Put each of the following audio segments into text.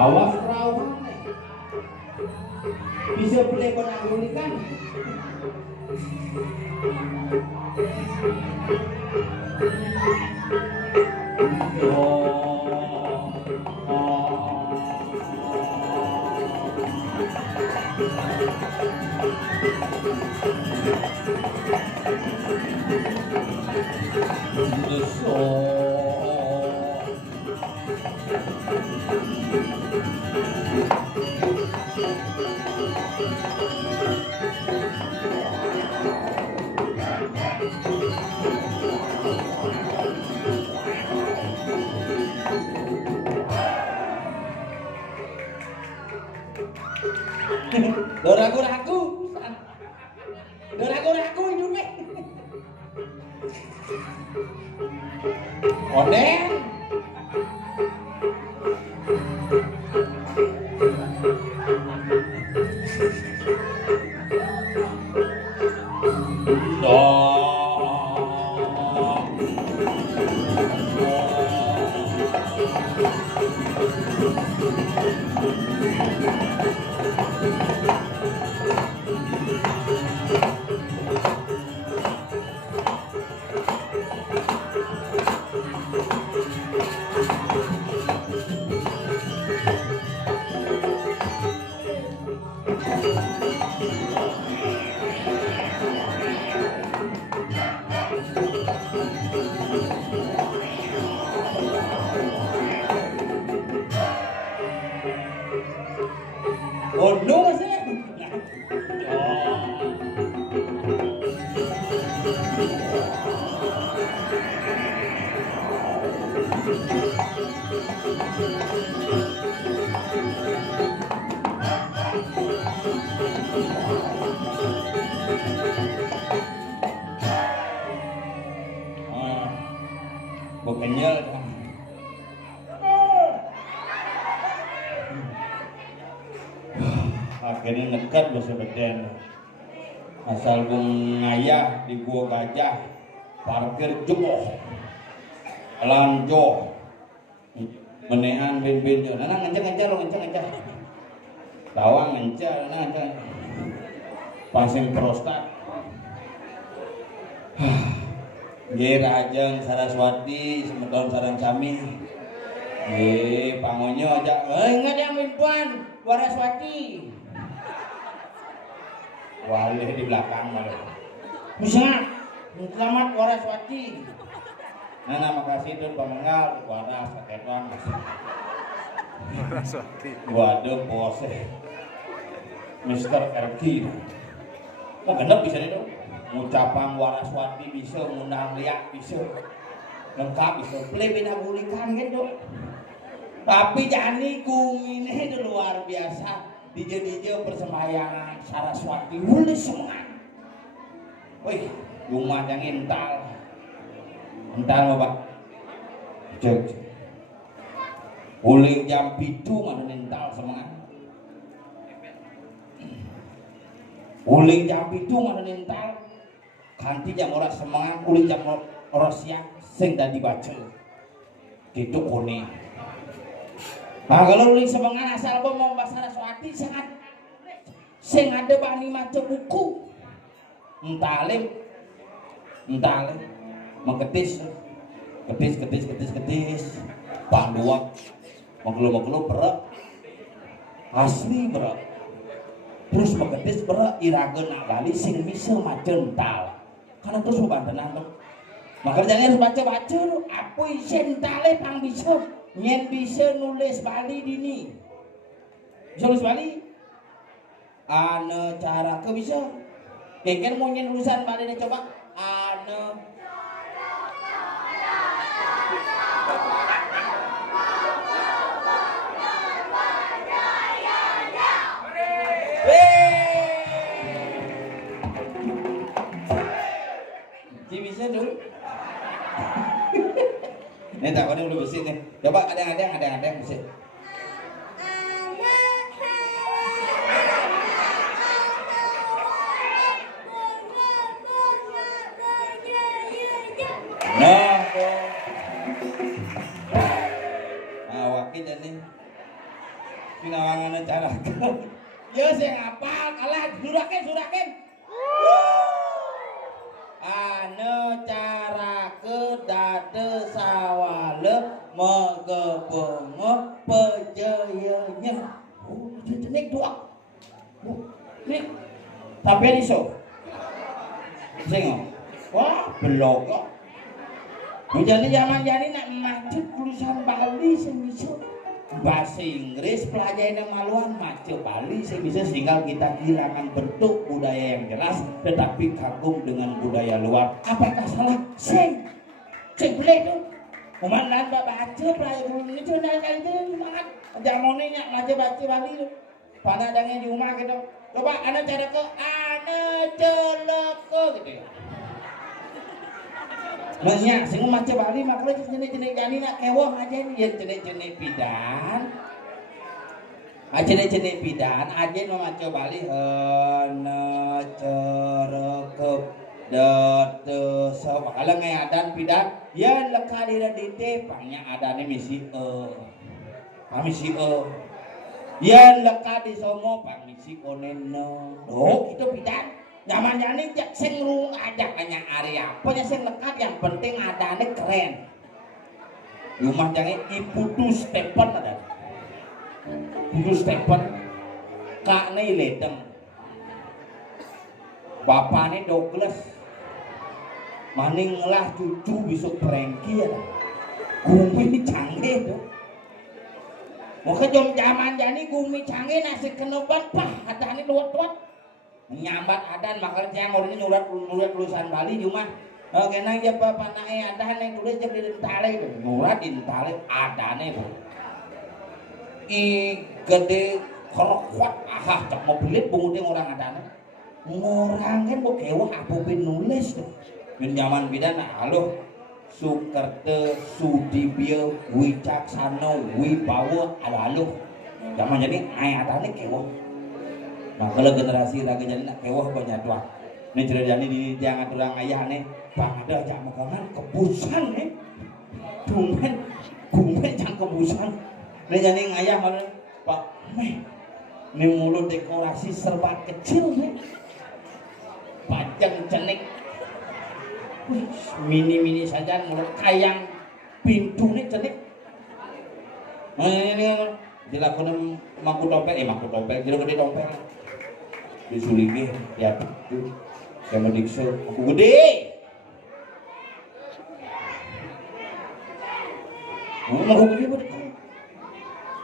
Awas rawan bisa boleh penanggulikan. Doraku hidupnya. Odeng. Oh no masih. Kenyal akhirnya nekat lo sebeden asal ngayah di gua gajah parkir joh lanjo menehan bin nana ngencang lo ngencang tawang ngencang nana pasang prostat Gira ajeng Saraswati semeton sareng sami. Pangonyo aja. Ingat yang minpuan Waraswati. Walih di belakang malah. Bisa. Selamat Waraswati. Nah, makasih tuh pemenggal Waras ketepan. Waraswati. Waduh bos. Mr. RG. Kok genep bisa nih dong? Ngucapang Waraswati bisa, ngundang liak bisa, lengkap bisa, play binagulikan gitu. Tapi jani kung ini itu luar biasa. DJ persembayangan Saraswati mulai semua. Wih, rumah yang intal apa? Cek. Uling jam pitu mana intal semua. Uling jam pitu mana intal. Kanti jam orang semangat, uling jam orang siang, sing dan dibaca. Gitu kuning. Nah kalau uling semangat asal mau bahasa Saraswati sangat, sing ada bani maca buku, entalim, mengketis, ketis. Panduak magelo-magelo berak asli berak terus megedis berak irageun bali sing bisa macental karena terus bantenan tuh maka jangan harus baca-baca lu apuy sentale pang bisa nyen bisa nulis Bali dini bisa nulis Bali ane cara ke bisa kengken mau nyen nulisan Bali nih coba ane bisa dong. Nih tak ada udah bersih nih. Coba ada yang bersih. Nah, awak kita nih. Pinawangan cara. Ya saya ngapal kalah surakin. Ane cara ke dade sawale megebengo pejayanya. Oh, jenek doa. Nih, tapi iso. Sing. Wah, belok kok. Menjadi zaman jani nak macet tulisan Bali sing iso. Bahasa Inggris pelajaran maluan macet Bali sing bisa sehingga kita kehilangan bentuk budaya yang jelas tetapi kagum dengan budaya luar. Apakah salah? Sing boleh tu. Umat baca pelajaran itu nak itu semangat. Jamone nya baca Bali tu. Pada adanya di rumah gitu. Coba ana cara ke ana celoko gitu. Banyak, sing maca Bali makanya jenis-jenis gani nak kewah aja nih yang jenis-jenis bidan. Jenis-jenis bidan aja no maca Bali hana cerekep dete so bakal ngadan bidan ya leka dira dite pangnya adane misi misi ya leka di somo pang misi koneno. Oh, itu bidan. Zaman jani sing rung ajak kanya area punya sing lekat yang penting adane keren. Rumah jangan Iputu Stephen ada. Iputu Stephen kakne ledeng. Bapakne Douglas. Maning lah cucu besok Frankie ya. Gumi canggih tuh. Maka jom zaman jani gumi canggih nasi kenoban pah adane luwet-luwet. Nyambat adan makanya yang orang ini nurat tulisan Bali cuma kenang ya bapak naik adan yang tulis jadi dentale nurat dentale adane bu i gede kuat cak mobilit bungutin orang adane orang kan bu kewah apa pun nulis tuh zaman bidan halo Sukerte Sudibyo Wicaksano Wibawa halo zaman jadi adane kewah. Nah, kalau generasi raga jadi nak kewah banyak tua. Ini cerita jadi di tiang aturan ayah nih, pak ada jak makanan kebusan nih, gumen jak kebusan. Ini jadi ayah mana, pak, ini mulut dekorasi serba kecil nih, panjang cenik, mini saja mulut kayang pintu nih cenik. Nah ini dilakukan mangku tompel, jadi gede tompel. Disulingi ya itu sama dikso aku gede aku gede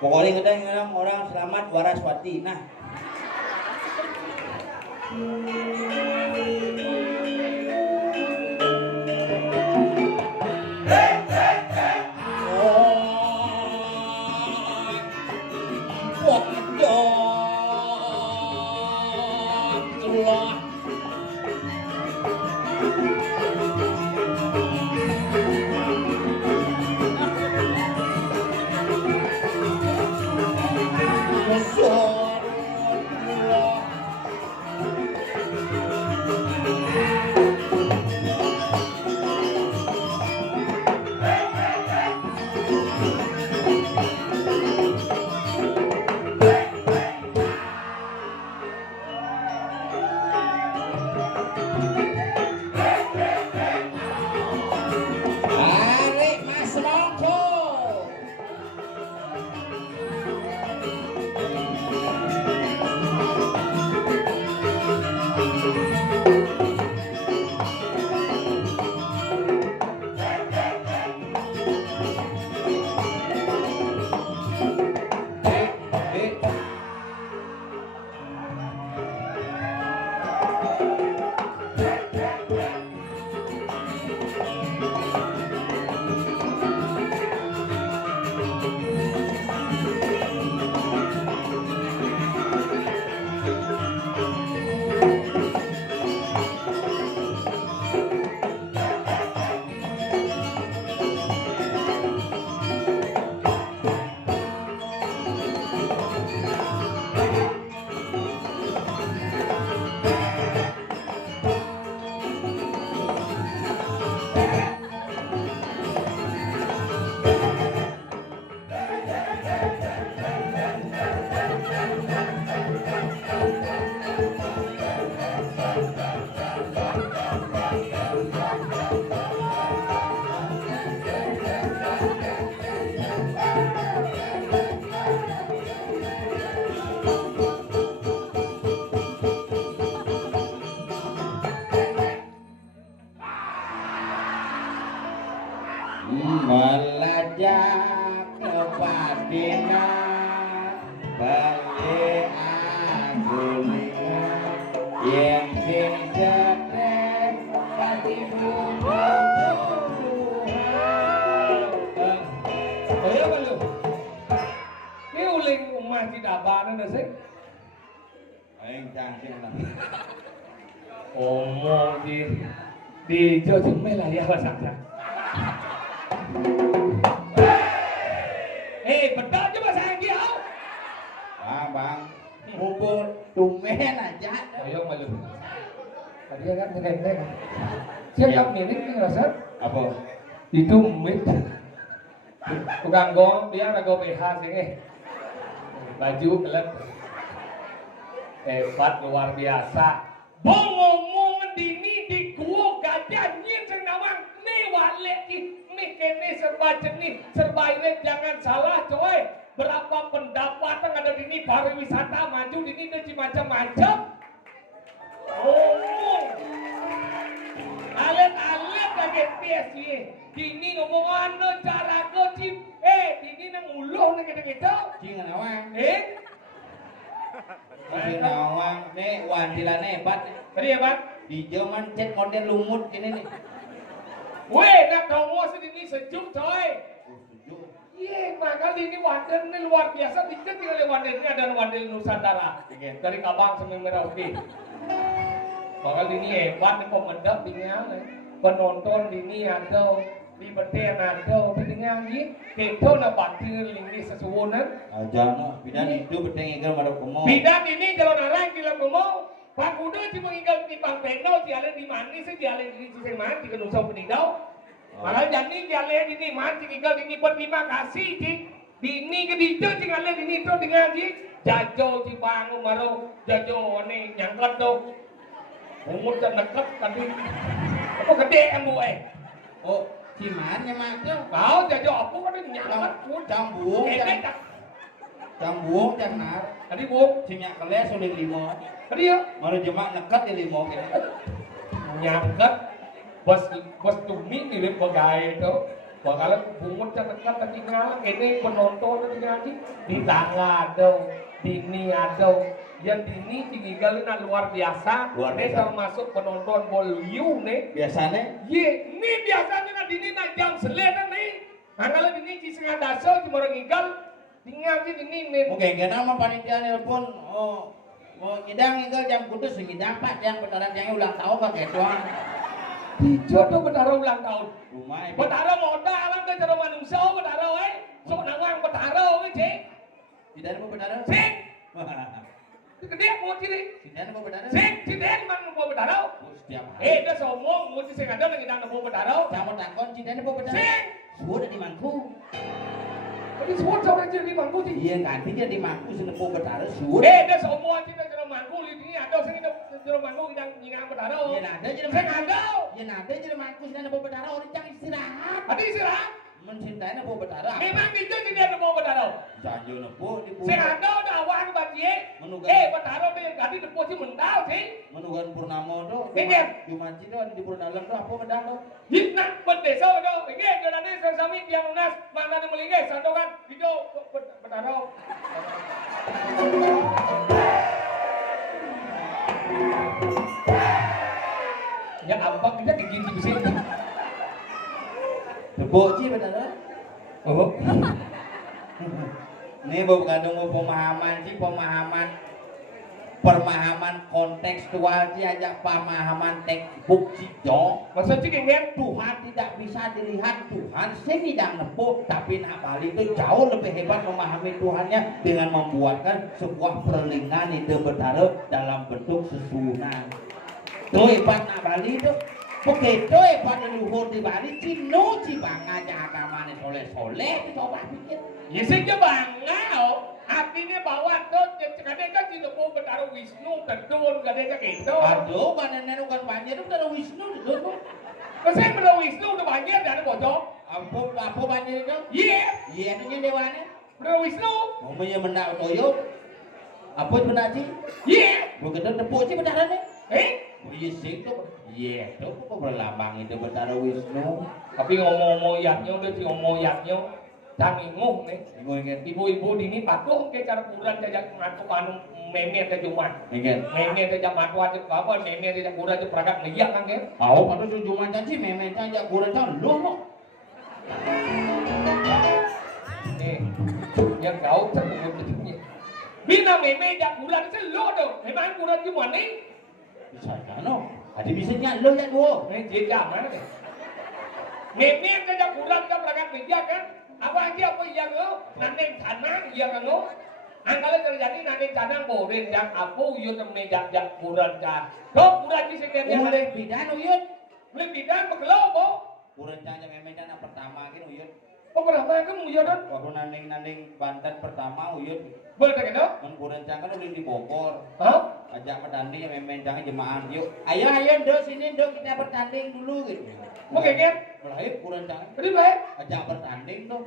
pokoknya ngedang orang selamat Waraswati nah jak kepadina balik agulingan yang sing jedek pati Ayo kan lu. Ini uling umah di dabanan dah sih. Aing cangking lah. Omong di Jawa Timur lah ya bahasa. Betul coba saya dia. Bang, bubur tumben aja. Ayo malu. Tadi kan neng. Siapa milik nih rasa? Apa? Itu mit. Tukang gong dia ada go BH sini. Baju kelep. Hebat luar biasa. Ngomong dini di gua gajah nyin senawang nih walek nih kene serba jenis serba irit jangan salah coy. Berapa pendapatan ada di ini pariwisata maju di ini dan macam-macam. Ngomong. Alet-alet lagi PSY. Dini ngomong anu cara gocip. Dini nang uluh nang gitu-gitu. Cing nawang. Cing Mantap. nawang nih wandilan hebat. Tadi ya, Pak? Di zaman cek model lumut ini nih. Weh, nak dongo sini sejuk coy. Sejuk. Iya, maka ini waden ini luar biasa. Kita tinggal wadennya ada waden Nusantara. Dari Kabang sampai Merauke. Bakal ini hebat nih pemendap tinggal. Penonton ini ada. Di beten ada. Tinggal ini. Kita nak batin ini sesuatu. Aja no, bidan itu beteng ikan marah kumo. Bidan ini jalan arang di Lampung. Pak Kuda cuma tinggal di Pangpeno, jalan di manis, jalan di Ciseman, di Kenusau Penidau. Malah jadi jalan ini mati tinggal ini berterima kasih di ini ke di itu tinggal di ini itu tinggal di jajo di bangun baru jajo ini nyangkut tuh umur dan nekep tadi apa gede emu Oh, cimannya macam. kau jajo apa kan nyangkut Cambung, cambung, nar. tadi bu Cinyak keles oleh limo. tadi ya Malah jemak nekat di limo ini. nyangkut bos tumi di bagai itu bakalan bungut dan nekat tadi ngalang ini penonton tadi ngaji di tangga ada di ini ada yang di ini tinggalin luar biasa ini termasuk penonton volume nih Biasanya ye ini biasanya di ini jam selatan nih kalau di ini di setengah dasar cuma orang tinggal tinggal di ini nih mungkin kenapa panitia nelpon mau ngidang itu jam kudus ngidang pak yang bentaran yang ulang tahun pakai doang. jodoh betara ulang tahun Rumah betara modal alam dan cara manusia betara sok nawang betara cek tidak ada bentaran. cek gede mau ciri Tidak ada bentaran. cek ciden man mau betara Setiap hari. dah somong mau ciri ada lagi nang mau betara Kamu takon tidak ada bentaran. cek Sudah di mangku. tapi semua orang ciri di mangku cik Iya ganti dia di mangku sini bentaran sudah. dah semua ciri cara mangku ini ada sing cara mangku yang nyingang betara Iya ada jadi sing ada Iya ada jadi mangku sini bentaran orang jangan istirahat. adi istirahat Mencintai nabo bentaran. memang itu tidak mau betara Janjo nabo di sing ada udah awan banjir Menugan betara deh tadi depo sih mendal sih menugan purnamo do. Iya. Di manci do di purnalam do apa medang do. Hitna berdesa itu, ini jalannya sesami yang lunas, mana yang melingkar, santokan, video, betaro. Ya apa kita gigi di sini? Debo ci bentaran. Oh, Ini bawa kandung pemahaman sih pemahaman kontekstual sih aja pemahaman textbook sih dong. maksud sih kengeng? Tuhan tidak bisa dilihat Tuhan sih tidak nepuk tapi Nabali itu jauh lebih hebat memahami Tuhannya dengan membuatkan sebuah perlingan itu bertaruh dalam bentuk susunan. Tuh hebat Nabali itu. Begitu hebat leluhur di Bali cino cibanga agamanya soleh-soleh coba pikir. Ya sih ke bangau, artinya bahwa tuh kadang kan tidak mau betaro Wisnu, terdun, kadang kan gitu. Aduh, badannya bukan banjir, udah Wisnu itu. Masih betaro Wisnu udah banjir, ada bocor. Apa banjir itu? Iya, Iya, itu dewannya. betaro Wisnu. Mau punya mendak toyo. Apa itu benar sih? Iya, Begitu tepuk sih bentarnya. Iya sih itu. Iya, itu kok berlambang itu bentar Wisnu. tapi ngomong-ngomong yatnya udah sih ngomong yatnya. jangan inguh nih. Inguh inget. Ibu-ibu dini patuh ke cara kuburan jajak ngantuk anu meme ke Jumat. Inget. Meme ke jam matwa cek apa meme ke jam kuburan cek pragat ngeyak kan ke. Aw padu Jumat janji meme jajak kuburan jangan lu mo. Nih, yang kau terkumpul betul. Bina meme jak kuburan itu lo dong. Memang kuburan Jumat nih. Bisa kan no? Adi bisa nyak lu ya gua. Nih jejak mana deh. Meme ke jam kuburan jam pragat ngeyak kan. Apa aja apa yang lo, nanti tanang yang lo, angkala terjadi nanti tanang boleh yang apa uyut menjak jak kuran kan, dok kuran di sini yang Boleh bidan uyut. boleh bidan begelo bo, Kuran jangan meme jangan pertama kan uyut. oh berapa kan uyut don, Waktu nanding Banten pertama uyut. boleh tak itu? Mun kuran jangan kan udah di Bogor. Hah? Ajak bertanding meme jangan jemaah yuk. Ayo dok sini dok kita bertanding dulu gitu. Oke kan? Mulai kuran jangan. Jadi baik. Ajak bertanding tuh.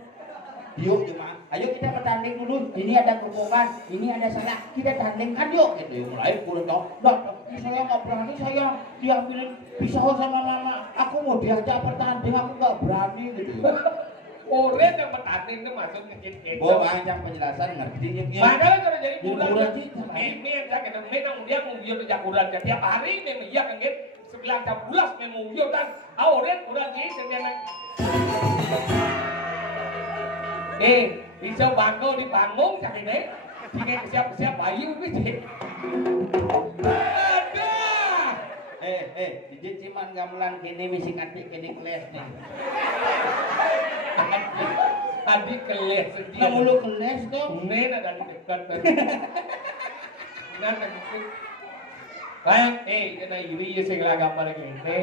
Yuk jemaah, ayo kita bertanding dulu. Ini ada gerbongan, ini ada saya. Kita tandingkan yuk. Gitu. Mulai kuran dok, saya nggak berani, saya diambilin pisau sama mama. Aku mau diajak bertanding, aku nggak berani gitu. Orang yang bertanding itu masuk ke kita. Gua macam penjelasan ngerti ya. Padahal kalau jadi kuran, kuran sih. ini yang saya kata, ini kemudian uyut jak kuran tiap hari ini iya kan gitu. 9 memang uyut kan, orang kuran sih sendiri. Bisa bangun dibangun cak ini. Jika siap-siap bayu ini. Ada. Dijit cuman gamelan kini misi katik kini keles nih. Adik keles sedia. Kamu lu keles dong. Ini ada di dekat. Nanti itu. Bayang, kena iri ya segala gambar ini.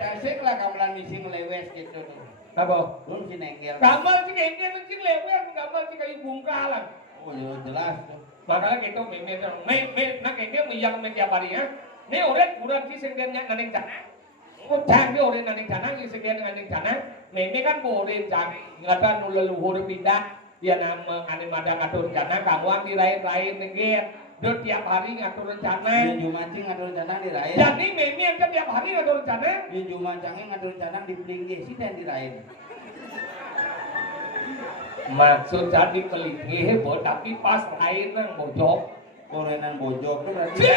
Kasih lah gamelan misi ngelewes gitu tuh. Apa? Belum si nenggel. Gambar si nengkel si lewat, gambar si kayu bungkalan. Oh ya jelas tuh. Makanya kita nak nengkel miyak tiap hari ya. Ini orang kurang sih sendirinya naning tanah. Oh canggih orang naning tanah, si sendiri naning tanah. Ini kan boleh canggih. Ngata nulaluhur pindah. Dia nama animada ngatur rencana, kamu diraih-raih nenggel. Dia tiap hari ngatur rencana. Di Jumancing ngatur rencana dirain. Jadi memang kan tiap hari ngatur rencana. Di Jumancangnya ngatur rencana di Pelinggih sih dan dirain. Maksud jadi pelinggih heboh, tapi pas lain nang bojok. Korenan bojok tuh berarti.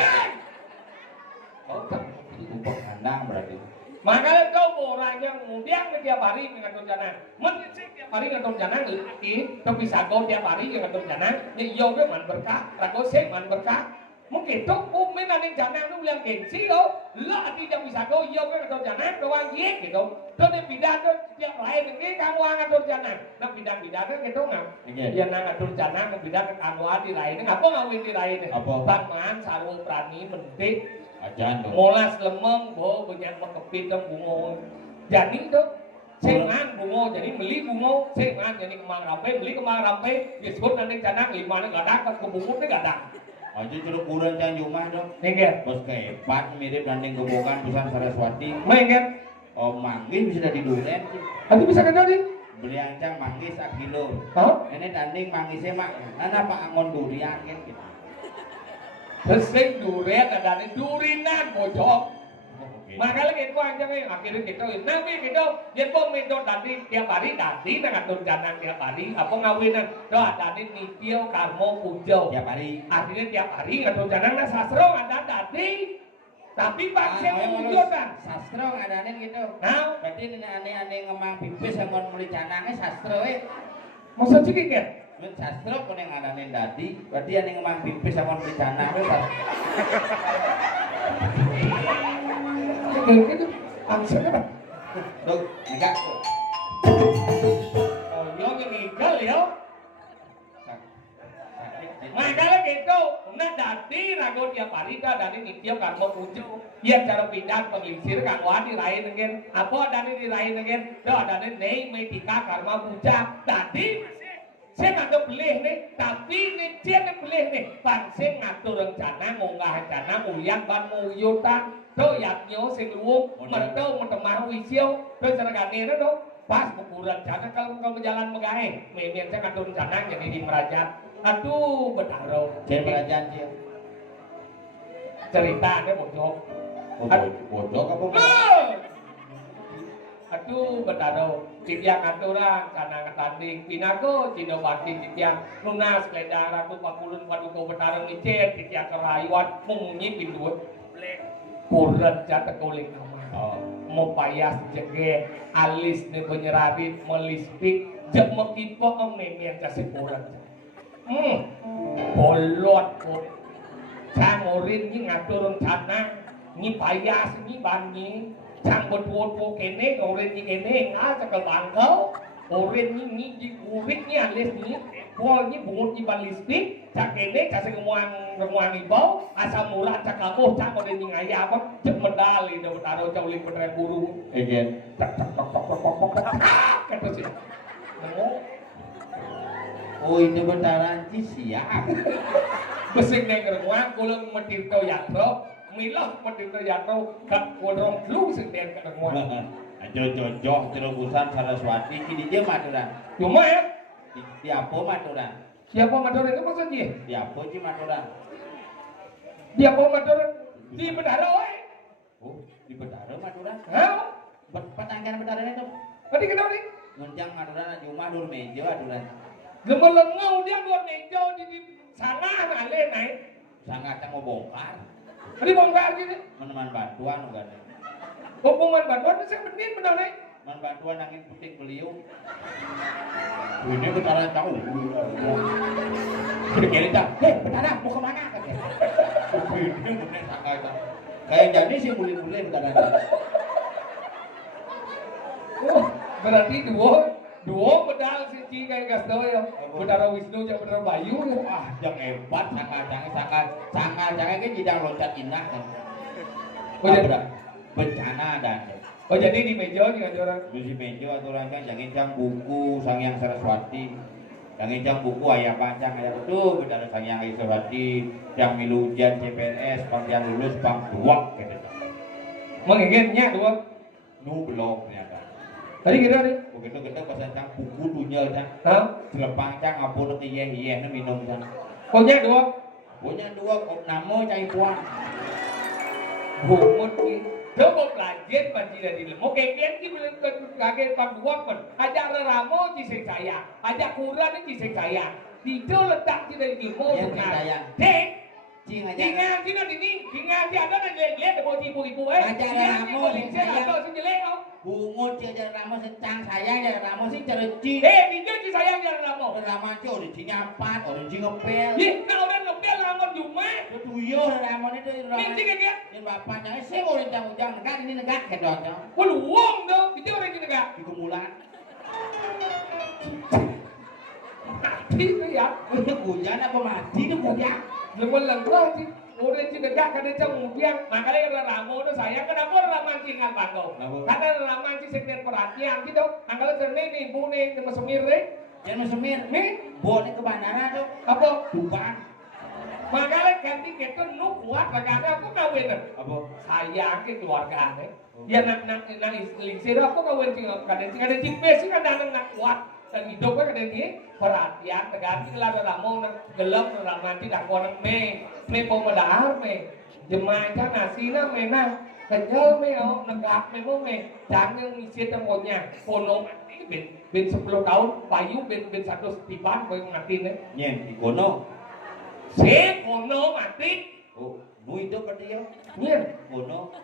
Oh tak. Upah kandang berarti. Makanya kau orang yang mudiang tiap hari mengatur rencana. Mesti tiap hari ngatur rencana ngelaki, tapi sago tiap hari ngatur rencana. Ni yo ke man berkah, rago sek man berkah. Mungkin tu umin naning rencana tu yang gengsi lo, lah di jam bisa kau yo ke ngatur rencana, kau anjing gitu. Tu ni bidan tu tiap lain ni kamu ngatur rencana. Nah bidan-bidan tu gitu ngam. Yang nang ngatur rencana, bidan kamu di lain. Apa ngawin di lain? Apa? Tangan sarung prani mendik. Ajan tuh. Molas lemeng, bo banyak makepit dan bungo. Jadi tu, sengan bungo, jadi beli bungo, sengan jadi kemang rampai, beli kemang rampai, disebut nanti canang lima ni gadak, ke bungo ni gadak. Aja curug kurang can Jumah dong. Nengger, Bos keempat mirip danding gebokan pisan Saraswati. nengger, Oh manggis bisa dari duren. aku bisa kenal ni? Beli ancang manggis 1 kilo. Hah? Ini danding manggisnya mak. Nana pak angon durian kan gitu. Sesing durian ada ni durinan bojok. Makanya kita aja akhirnya kita, nabi kita, dia pun minta tadi tiap hari tadi dengan tunjangan tiap hari, apa ngawinan, doa tadi nitio karmo pujo. Tiap hari. Akhirnya tiap hari nggak tunjangan nah sastro ada tadi, tapi bangsa pujo kan. Sastro ngadain gitu. Nah, Berarti ini aneh-aneh ngemang pipis yang mau beli canangnya sastro masa sih kan? Mun sastro kun yang ngadain tadi, berarti aneh ngemang pipis yang mau beli canangnya sastro. Gitu, angsa kan? Tuh, enggak. Oh, yo yang igal yo. Makanya gitu, nah tadi ragu tiap hari dah dari nitio karmo pujo. Ia cara pindah penginsir kang wadi lain dengan apa dari di lain dengan doa dari nei metika karma puja. Tadi saya ngatur belih nih, tapi nih dia belih nih. Pansing ngatur rencana, ngunggah rencana, ulian ban muyutan. Tuh yak nyo sing luwung, merto metemah wisio. Terus seragane itu pas buku rencana kalau berjalan megahe. Memang saya ngatur rencana jadi di merajat. Aduh, betaro. Jadi kerajaan dia. Cerita ada bojok. Bodoh apa? Aduh, tu betado titiang aturan kana ngatanding pinago cino bati titiang lunas keleda ratu pakulun paduko betado nicet titiang kerayuan mungi pinduet blek kuret jatuh kuling nama mau payas jege alis ne penyerarit melispik jek mekipo om nemian kasih kuret bolot kok sang orin ni ngatur rencana ni payas ni bani sang betul kene orin ni kene cekel bangkau orin ni di urik ni alis ni pol ni bungut ni balistik cak kene kasih kemuang ibau asam murah cak kamu cak orin ni ngaya apa cek medali dah bertaruh jauh lebih bener buru again kata sih oh itu bentaran siap besing neng remuang kulung metirto yatro milah metirto yatro kat kodrong lu sing neng kat remuang jojoh terobosan Saraswati kini dia Madura cuma ya di apa Madura siapa Madura itu maksudnya di apa sih Madura dia apa Madura di Bedara oi oh di Bedara Madura hah petangkan Bedara itu tadi kenapa nih nguncang Madura di rumah dur meja Madura gemelengau dia buat meja di sana ngale naik sangat mau bongkar tadi bongkar gitu meneman bantuan bukan hubungan bantuan saya benin benar naik man bantuan angin puting beliau ini Betara tahu kira-kira tak Betara mau kemana ini bener sangat kayak jadi sih boleh-boleh Betara berarti dua pedal sih kayak gas doy ya Betara Wisnu jangan Betara Bayu wah yang hebat sangat kan tidak loncat indah kan bencana dan oh jadi di meja nih ada orang di meja aturan kan jangan buku Sangyang Saraswati jangan buku ayah panjang ayah betul Betara Sangyang Saraswati yang milu ujian CPNS pang yang lulus pang dua gitu mengingatnya dua nu belum ternyata tadi kita nih begitu kita pesan cang buku dunia cang selepang cang apa nanti iya minum cang punya dua kok namo cai puan bungut nih Coba kaget pasti dari lemo keken ki belum kaget pangguak pun ajak ramo di sing saya ajak kuran di sing saya itu letak di dari lemo saya Jingan ada lihat mau ibu-ibu ajak ramo sing saya sing jelek bungut ajak ramo secang saya ajak ramo sing cereci video di saya ajak ramo cu di nyapat di ngepel nah orang ngepel ramo cuma tuyul ramo itu ini dia yang bapaknya saya mau ujang negak ini negak kedot luang dong itu orang ini negak di kemulan mati itu ya hujan apa mati itu hujan lemelang sih udah sih negak kada cang ujian makanya orang ramo itu sayang kenapa orang ramancingan bangau karena ramanci sekian perhatian gitu angkala serne nih ibu nih sama semir jangan semir nih boleh ke bandara tuh apa Tuban makanya ganti kita nu kuat makanya aku kawin apa sayang ke keluarga nih dia nak istri aku kawin kada cipes sih kan nak kuat dan hidup kan kada ni perhatian terganti lah ramo nak gelap ramanci dak konek me pemadahar me jemaah nasi na me na kenyal me negak me mo me jangan ngisi temponya kono ben 10 tahun payu ben 1 tiban kowe ngerti ne nyen di kono se kono mati oh nu itu berarti ya nyen kono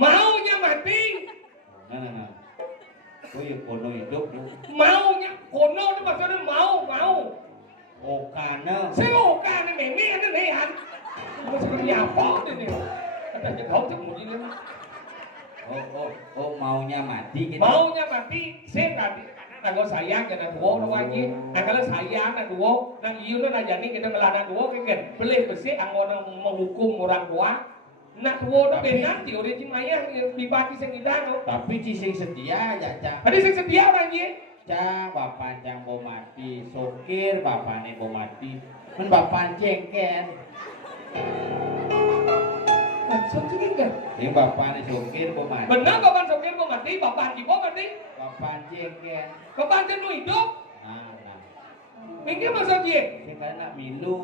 maunya mati nah oh ya kono hidup maunya kono itu maksudnya mau okana seokana ini ada nehan maksudnya apa ini ada kau tuh mau ini oh maunya mati gitu maunya mati saya tadi karena sayang jangan dua lagi kalau sayang dan dua nang iu na jadi kita ngelana dua kan beli besi angon menghukum orang tua nak dua tu benar ti orang cimaya dibati sengidano tapi cising setia aja cak tadi saya setia lagi cak bapak cang mau mati sokir bapak nih mau mati men bapak cengken sokir kan ini bapak nih sokir mau mati benar bapak sokir mau mati bapak ibu mati bapak cengken bapak jenuh hidup nah mungkin maksudnya sekarang nak milu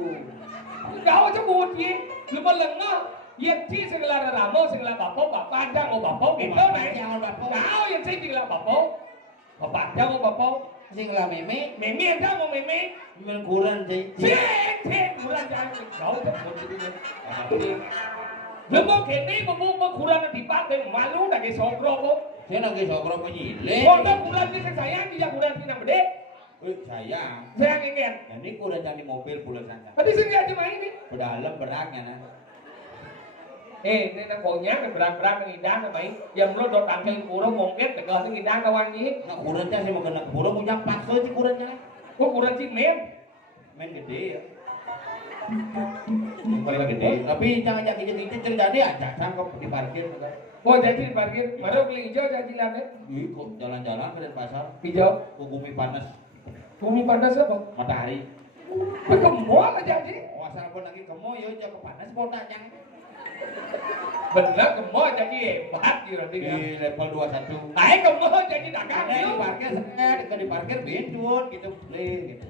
kau aja buat ye lu melengah Yeti sing lara ramo sing lara bapak padang oh bapak gitu nih. Kau yang sing lara bapak padang oh bapak sing lah meme meme ada mau meme kurang sih. kurang jangan kau tak boleh. Lemo kene mau kurang dipakai malu dah ke sokro kok. Saya lagi sokro penyile. Kalau kurang ni sayang dia kurang ni nak bede. Sayang. Sayang ingin. Ini kurang di mobil pulang sana. Tadi sini aja main ni. Berdalam beratnya nah. Ini nak konya berat-berat ngidang namai. Yang lo dot tangkel kurang mungkin tegak tu ngidang kawan ni. Nak kurangnya sih mau kena kurang punya pakso sih kurangnya. Kok kurang sih men Gede ya. Paling gede. Tapi jangan jadi jadi aja sangkap di parkir. Oh jadi di parkir. Baru beli hijau jadi lama. Kok jalan-jalan ke pasar. Hijau. Bumi panas. Bumi panas apa? Matahari. Kemol aja jadi. Asal pun lagi kemo yo jago panas botak yang. Benar kemol jadi hebat gitu Di level 21. Naik kemol jadi dagang. Di parkir di parkir bintun gitu beli gitu.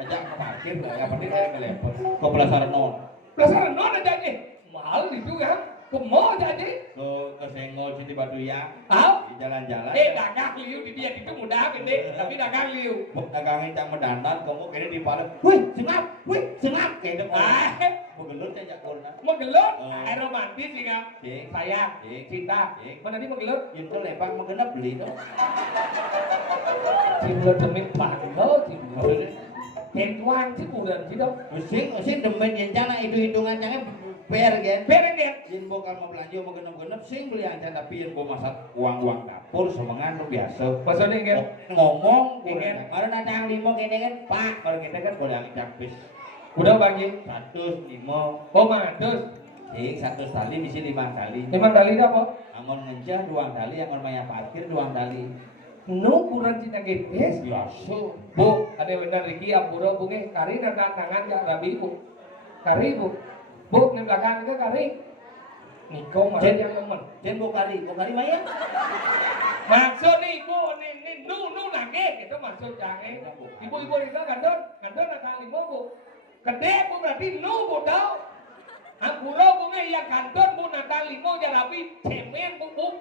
Ajak ke parkir lah, yang penting saya ke level. Ke pelasaran non. Pelasaran non aja nih. Mahal itu ya. Kemol jadi. Ke Senggol Siti Baduyang. Tahu? Di jalan-jalan. Dagang liu di dia itu mudah gede, tapi dagang liu. Dagangnya cang mendandan, kamu kayaknya di paling. Wih, sengap, kayak itu. Menggelut aja korna. Menggelut? Air romantis sih kan? Sayang, cinta. Mana dia menggelut? Itu lepak mengenap beli tuh. Cinta demi panggal, cinta. Tentuan sih kurang sih dong. Sing demen yang cana hitungan cangnya per kan? Per kan? Yang bukan mau belanja mau genap-genap sing beli yang cana tapi yang mau masak uang dapur semangat lu biasa. Maksudnya kan? Ngomong, kan? Ada natang limo kene kan pak, kalau kita kan boleh angin capis. Udah bagi 105. Oh 100. Sing 100 tali di sini 5 kali. 5 kali apa? Angon ngencah 2 kali, angon maya parkir 2 kali. No kurang cina getes. Biasa. Bu, ada benar Riki Ampura bu nih, kari nanda tangan gak rabi bu. Kari bu. Bu, di belakang ke kari. Niko mana yang nemen. Jen bu kari maya. Maksud nih bu, nih nu nage gitu maksud jangan. Ibu-ibu itu kandon natang limo bu. Gede bu berarti nu bu tau. Ampura bu nih yang kandon bu natang limo jarabi cemen bu.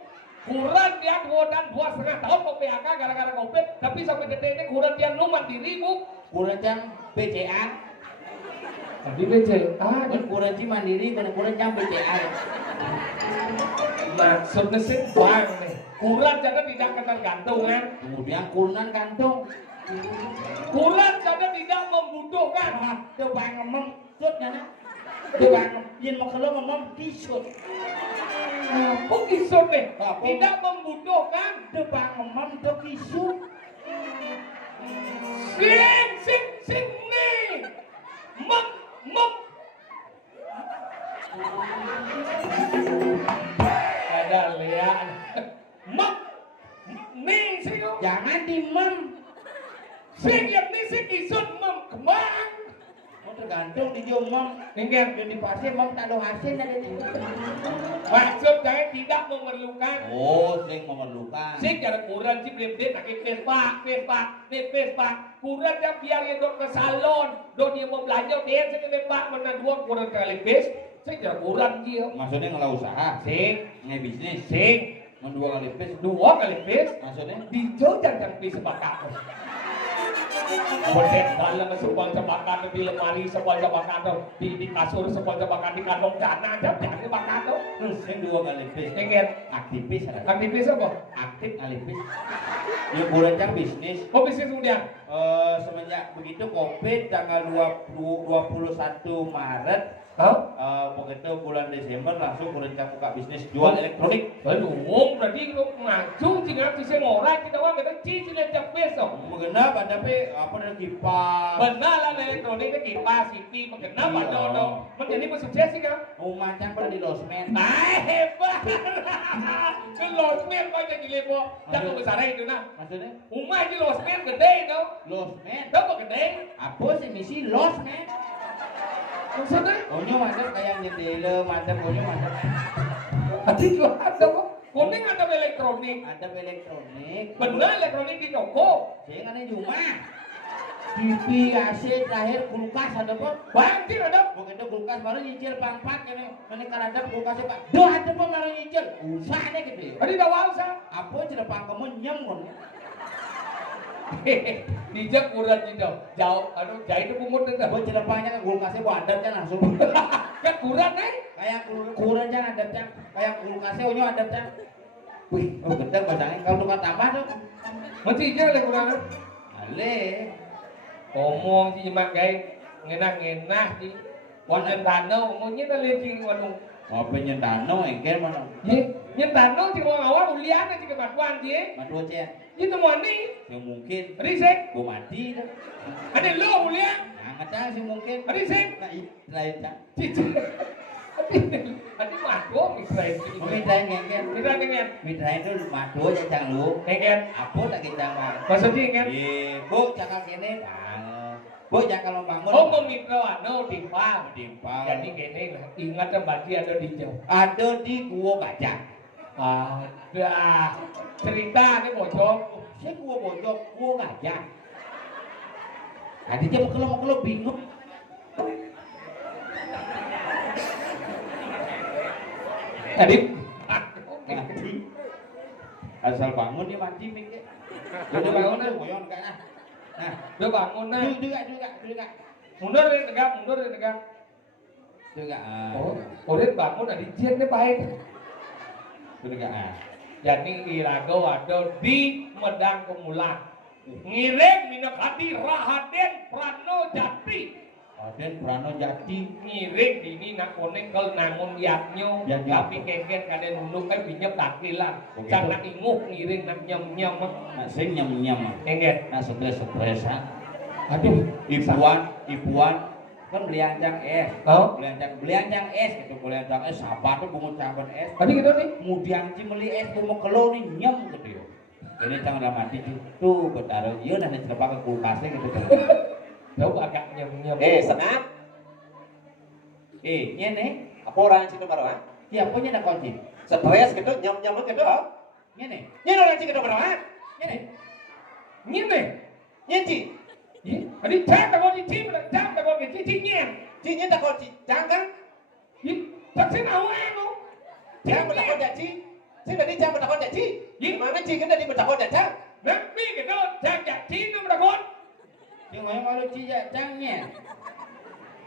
Kurang dia 2,5 tahun mau PHK gara-gara COVID, tapi sampai detik ini kurang dia nu mandiri bu. Kurang jam BCA. Tadi BCA. Kurang jam mandiri, kurang jam BCA. Maksudnya sih bang nih. Kurang jadi tidak ketergantungan. Kemudian kurang kantung. Kurang jadi tidak membutuhkan. Tuh bang ngomong, sutnya nak. Tuh bang, yen mau kalau ngomong kisut. Kok kisut nih? Tidak membutuhkan. Tuh bang ngomong tuh kisut. Sing nih. Mem. Ada lihat. Mem. Nih sing. Jangan di mem. Sing yang nih sing kisut mem kemang. Tergantung di jomong. Tinggal di pasir mem tak ada hasil ada di. Maksud saya tidak memerlukan. Oh, sing memerlukan. Sing cara kurang sih belum pakai Vespa. Kurang dia biar dia dok ke salon, dok dia mau belanja dia sing Vespa mana dua kurang kali ves. Sing cara kurang dia. Maksudnya ngelah usaha. Sing bisnis. Sing Dua kali ves. Maksudnya dijodoh dan vis sepakat. Bodet dalam sebuah jebakan di lemari, sebuah jebakan di kasur, sebuah jebakan di kantong dana aja jangan jebakan tuh. Sing 2 kali ves. Ingin Aktivis. aktivis apa? Aktif aktivis. Ya kurang jam bisnis. Oh bisnis kemudian? Semenjak begitu COVID tanggal 21 Maret. Begitu bulan Desember langsung berencana buka bisnis jual elektronik. Aduh, berarti maju tinggal bisa ngorang kita wang kita cici dan capes dong. Mengenap ada apa ada kipas. Benar lah elektronik kipas, TV, mengenap ada dong. Menjadi sukses sih kan? Macam pada di losmen. Nah hebat. Ke losmen banyak gile po. Jangan besar itu nah. Maksudnya? Umah di losmen gede dong. Losmen. Tahu gede? Apa sih misi losmen? Maksudnya? Onyo mantap kayak nyedele, mantap onyo mantap. Adik lo ada kok. Kuning ada elektronik. Ada elektronik. Benar elektronik di toko. Saya kan di rumah. TV, AC, terakhir kulkas ada apa? Banjir ada. Begitu kulkas baru nyicil pangpak ini. Ini kan ada kulkasnya pak. Duh ada apa baru nyicil? Usahanya gitu ya. Tadi dah wasa. Apa cerita pangkamu nyemon? Dijak kurang tidak. Jauh, aduh, jauh itu pungut itu. Apa cerita pangnya kan kulkasnya gua adat kan langsung. Kan kurang nih. Kayak kurang kan adat kan. Kayak kulkasnya unyu adat kan. Wih, oh gendeng bahasanya. Kalau tukar tambah tuh. Masih aja ada kurang. Ale. Ngomong sih mak guys. Ngenah-ngenah sih. Wajan tanah ngomongnya dah lecing waduh. Apa nyentano engkel mana? Ye, nyentano sih orang awal ulian sih kematuan sih. Madu aja. Itu mau nih. Yang mungkin Risek. gua mati dah. Ada lo ulian. Nah, nggak sih mungkin. Risek. Nah, lain tak. Cici. Adi madu mitrain. Mitrain ngengkel. Mitrain ngengkel. Mitrain itu madu aja cang lu. Ngengkel. Apa tak kita mah? Maksudnya ngengkel. Iya, bu cakap kene. Bu jangan kalau bangun. Oh mau mitra anu timpang. Timpang. Jadi gini lah. Ingat tempat ada di jauh. Ada di gua baca. Ada cerita nih bocor. Saya gua bocor, gua baca. Tadi dia mau bingung. Tadi Mati. Asal bangun dia mati mikir. Udah bangun dah. Boyon kan. Nah, udah bangun nah. Juga. Mundur deh tegak. Juga. Oh, udah bangun ada jin nih baik. Juga. Jadi irago ada di Medang Kemulan. Ngiring minakati Rahaden Prano Jati. Raden Prano Jati. Ngiring dini nak konek kel namun yatnyo. Tapi kengken kadang nunduk kan binyep takilan. Cang nak inguh ngiring nak nyem-nyem. Sing nyem-nyem. Kengken. Nah stres-stresan. Aduh, ibuan kan beli ancang es. Oh? Beli ancang es gitu. Beli ancang es sabar tuh bungut campur es. Tadi gitu nih. Kemudian beli es bungut kelo nih nyem gitu ya. Ini cang udah mati tuh bertaruh. Iya nanti selepas ke kulkasnya gitu. Đâu agak nyem-nyem. Senap. Nyene. Apa orang situ baru ah? Siapa nyene kunci? Stres gitu, nyam-nyam gitu. Nyene. Nyene orang situ baru ah? Nyene. Nyene. Nyenci. Ih, tadi cak tak di tim lah, cak tak di tim nyen. Cinya tak kau jangan. Ih, tak sih mau anu. Jangan bertakon jaci. Sing tadi jangan bertakon jaci. Gimana ci kan tadi bertakon jaci? Nanti gitu, cak tim tu bertakon. Yang ngomong lu cija cangnya.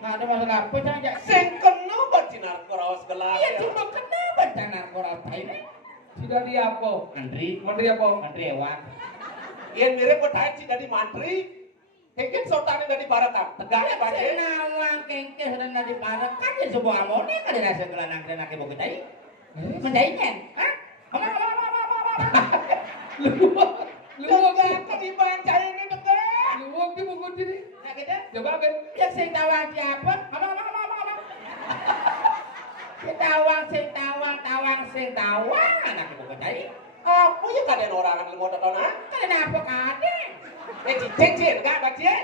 Nah ada masalah apa cang? Sing kena bacinar korawas gelap. Iya cuma kenapa cang koral ini? Sudah di apa? Menteri apa? Menteri Ewan. Ian mirip bertanya ci dari mantri. Kengken sultan dari Barakan. Tegaknya baca. Nawang kengke sedang dari parang kan ya sebuah amoni kan dirasa gelanang dan akhir buku tadi. Mendainya, hah? Lu gak dibaca ini betul. Lu di buku ini. Nah kita Coba ben. yang sing tawang siapa? Sing tawang anak ibu tadi. Apa ya kadang orang kan lemot atau nah? Kenapa kade? Cing enggak baca.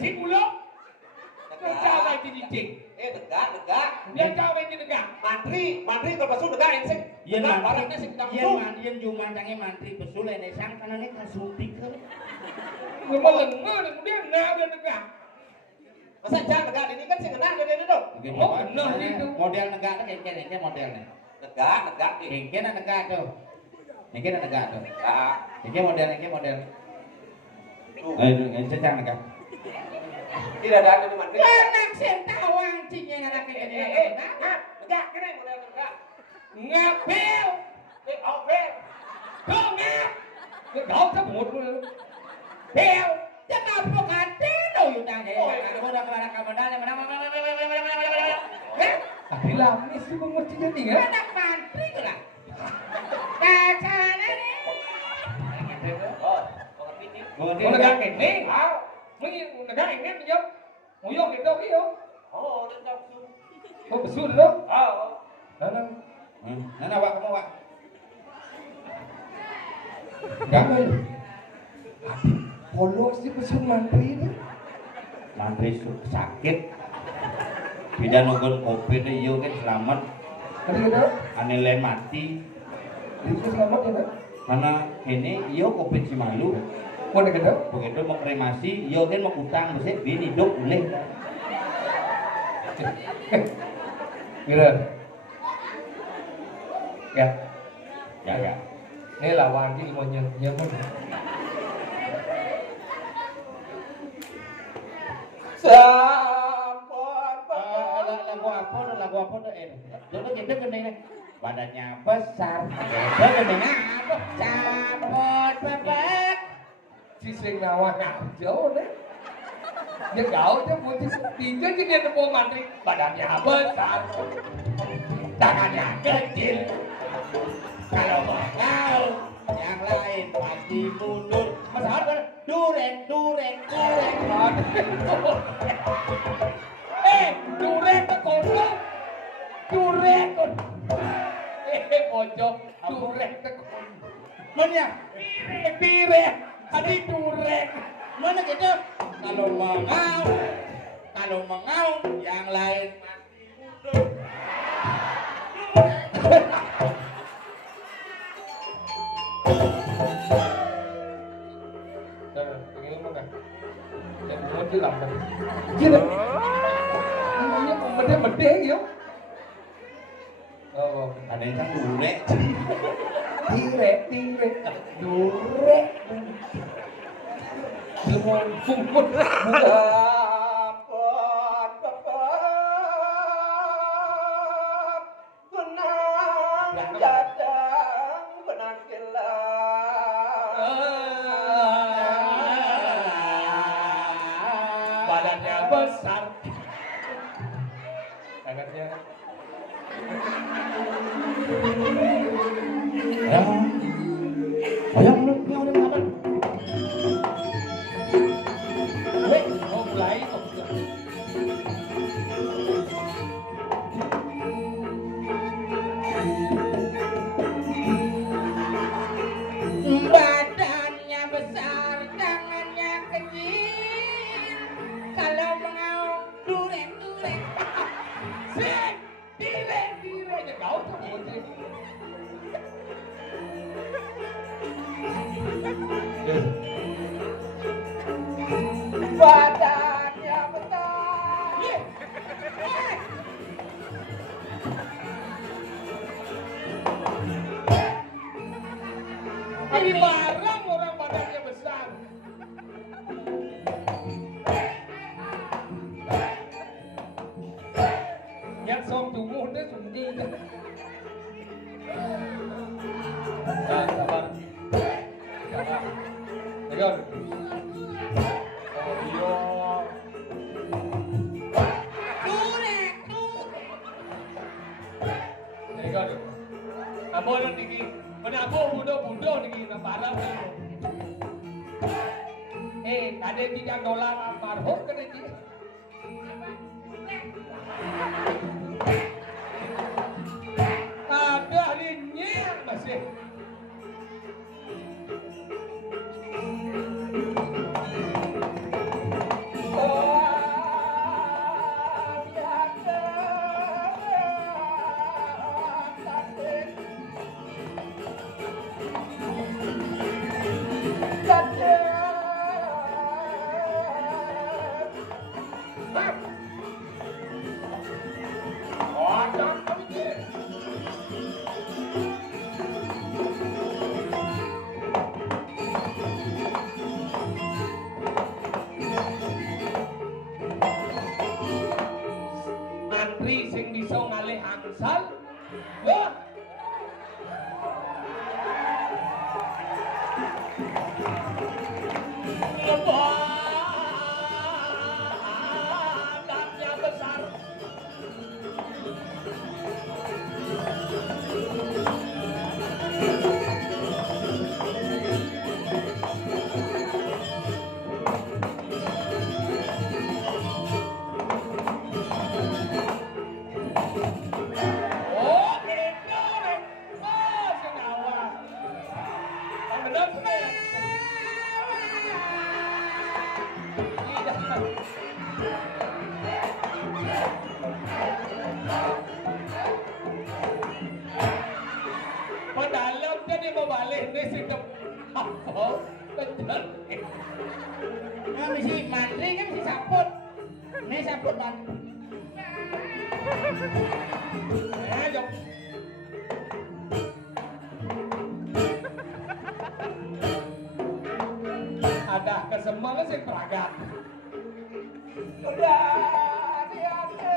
Cik ulo. Kau lagi di cik. Tegak. Dia kau lagi tegak. Mantri kalau masuk tegak yang sing. Yen Barangnya sing kita yen masuk. yen juman cange mantri besul ene sang kanane kasutik. Ngomong lengan kemudian nah dia tegak. Masa jangan tegak ini kan sing kena dari itu. Oh, benar itu. Model negara kengke modelnya. Tegak. Kengke negara tuh. Kengke negara tuh. Tegak. Kengke model. Ayo, cecang negara. Tidak ada di mantri. Anak sing tawang cinya anak kengke. Tegak kena model tegak. Ngapel. Oke. Kau ngap. Kau tak buat lu. Pel. Jangan apa kade lo yutang ya. Aku udah kemana mana. Tapi lama sih mengerti jadi kan? Anak mantri tuh lah. Kacana nih. Kau negara ini, mungkin negara ini menjawab, mau yang itu kio, kau besul tu, Nana wak kamu wak. jangan, polos di pesan mantri ini, Mantri sakit. Tidak nunggu covid itu kan selamat. tadi kita, Anilai mati. itu selamat ya kan? Karena ini iyo covid si malu. Mau nek kedok? Begitu mau kremasi, yo kan mau utang mesti bini hidup boleh. Gila. Ya. Ya. Ini lawan ini mau nyebut. Sampun Lagu apa tuh? Dulu kita gini badannya besar. Dia gini apa? Cabut bebek. Si sing nawan jauh deh. Dia jauh dia putih tinggal dia nemu mantri badannya besar, tangannya kecil. Kalau mau yang lain pasti mundur. Masalah kan? Durek. Durek ke kodok. Durek kon. Pojok durek ke kodok. Mana? Pirek. Tadi durek. Mana gitu? Kalau mau yang lain pasti mundur. Pengen mana? Yang mau dilam kan? Gila. Ini mede ya. Oh, Ada yang kan durek. direk. Durek. Lemon kumpul. sampun bebek benang jadang benang Badannya besar. Tangannya. Ayo lu ngapain? Oh, mulai. Badannya besar, tangannya kecil. Kalau mau durek. Sik, direk. Ya kau tak boleh. badannya besar Ini barang orang badannya besar. Yang sok tunggu dia sungguh kan. Sabar. Dengar. Oh iya. Dengar. Abo nak tinggi. Mana abo budo tinggi nak barang ni. Ada $3 marhum kan ini. Ada harinya masih. Antri sing bisa ngalih angsal. Wah. Badannya besar. Oh, enak. Oh, senyawa. Benar benar. Padahal dia ni mau balik ni sikap apa? bener. Nah, misi mantri kan misi saput. Ini saput man. Jom. Ada kesemangan sih peragat. Udah diate.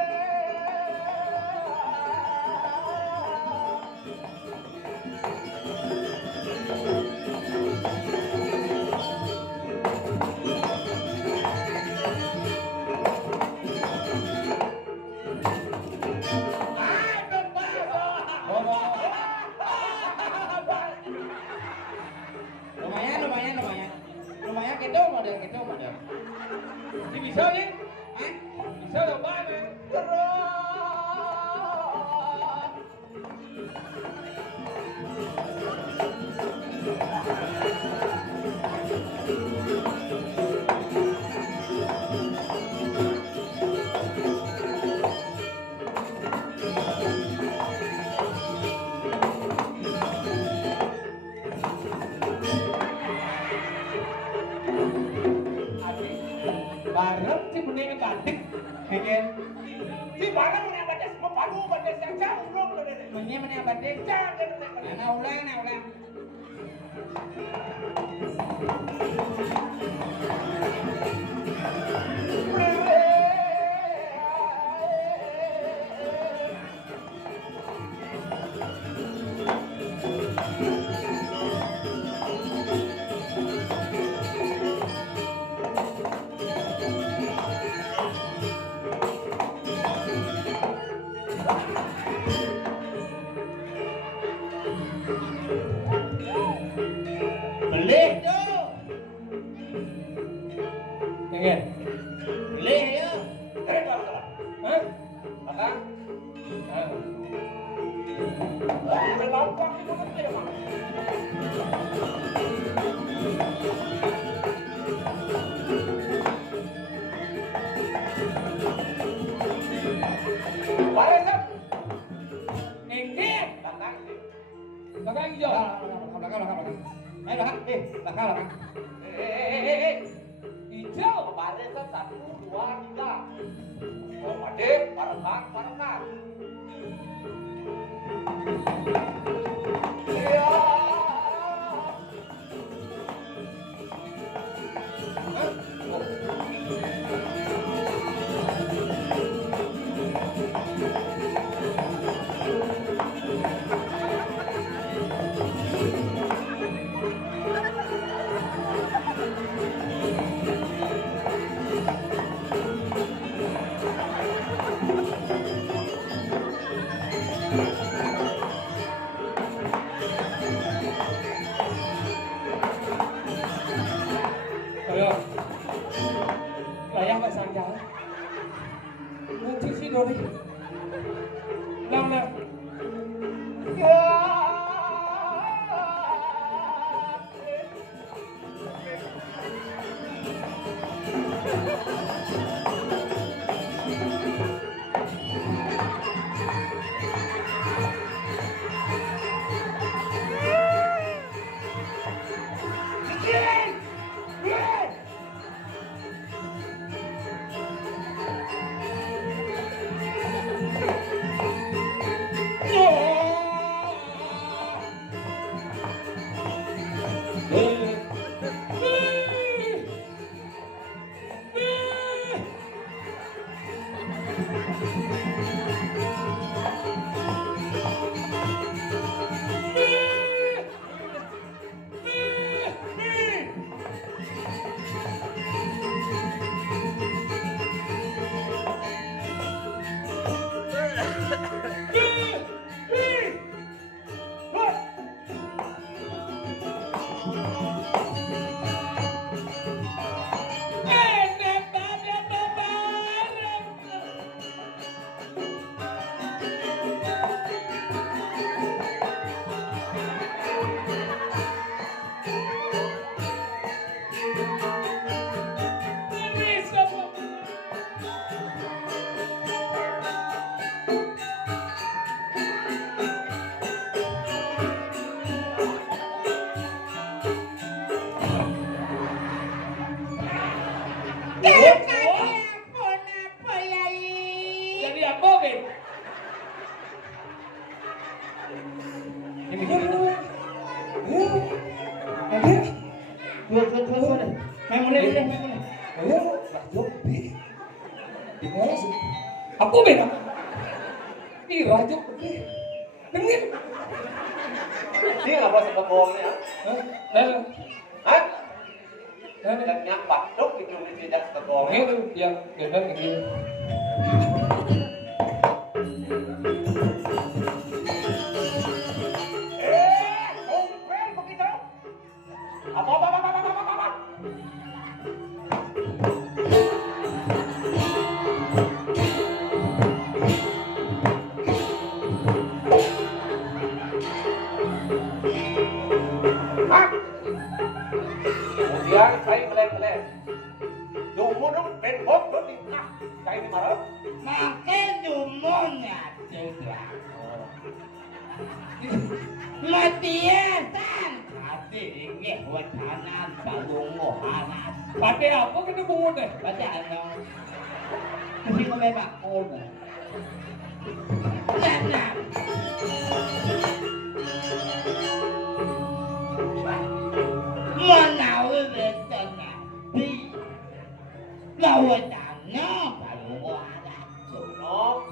Lumayan gitu model. Ini bisa nih? Hah? Bisa dong mana? Bareng si bening batik. Bikin. Di mana punya baca semua palu baca yang jauh belum loh nenek. Mana yang batik? Jangan nenek. Nah ulang. Beli tuh. Pengen? Beli ayo. Hah? Akang, Ah. udah lompat itu kan ya, Mak. Baresep. Engkit. Akang sih. Kakak hijau. Belakang. Hijau. Baresep 1, 2, 3. Oh, adik, barengan. Iya. Hah? Oh. Ayo. Layang Pak Sangga. Nanti sih Dori. Lam. suara. Main mulai. Ayo, rajo bi. Di mana sih? Aku beda. Ih, rajo gede. Dengin. Dia nggak boleh sebut bohongnya. Nah, Hah? nah, Dan yang batuk itu tidak sebut bohongnya. itu yang gendong ini. Kumpul begitu. Apa? Hah? Kemudian saya melek-melek. Dumunung ben bot di tengah. Saya ini marah. Makin dumunnya tidak. Matiasan. Hati ingin watanan salungohanan. Pakai apa kena bungut deh? Baca ano. Kasi ko may bakol. Sana. Manawi beto na. Di. Lawatano salungohanan. No,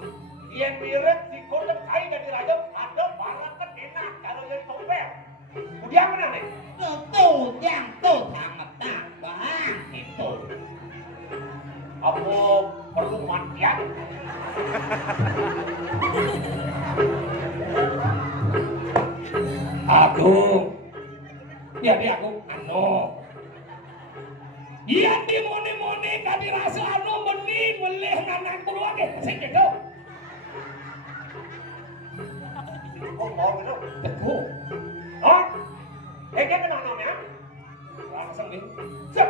yang mirip si kodok kai dari raja ada barang kan enak kalau jadi topeng. Kemudian mana nih? Tu yang tu sangat tak bahang itu. Apa perlu matian? Aduh. Ya dia aku Iya di moni kadi rasa bening meleh nganak keluar ke sing gitu. Oh mau gitu? Betul. Oh, dia kena namanya? Langsung nih. Siap.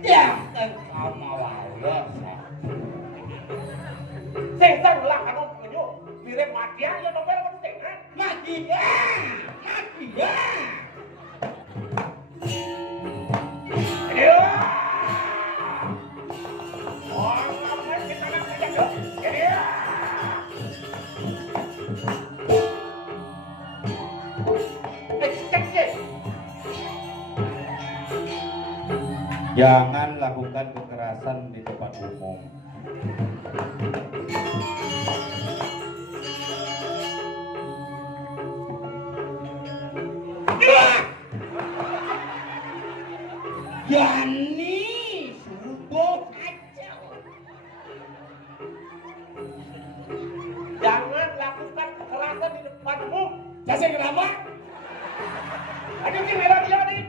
Yang engkau mawalos. Sing lah kamu menyu mirip matian ya topeng apa sing? Mati ya. Ayo. Oh, ngapain kita nak kerja ke? Ayo. Jangan lakukan kekerasan di tempat umum. Yani subuh kacau. Jangan lakukan kekerasan di depan umum. Saya kenapa? Ayo sih merah dia nih.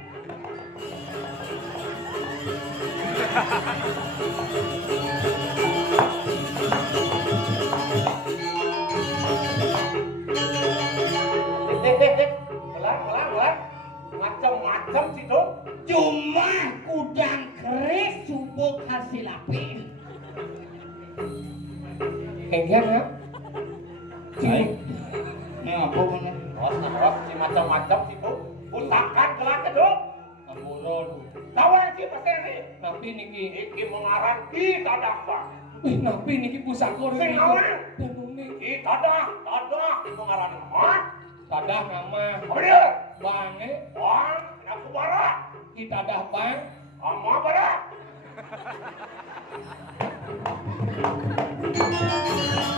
Pelan. Macam-macam sih tuh. Cuma udang keris subuh hasil apin. Kengkian ya? Baik. Ini apa mana? Ros si macam-macam sih tuh. Usahakan kelak tuh. Ampun. Tahu yang sih pasti ini. Tapi niki, Iki mengarang kita dapat. tapi niki pusako Sing ini. awan. Tenung Kita dah mengarang. Hah? Tadah nama Apa dia? Bange, Wah, aku barak. kita dah bang. Ama barak.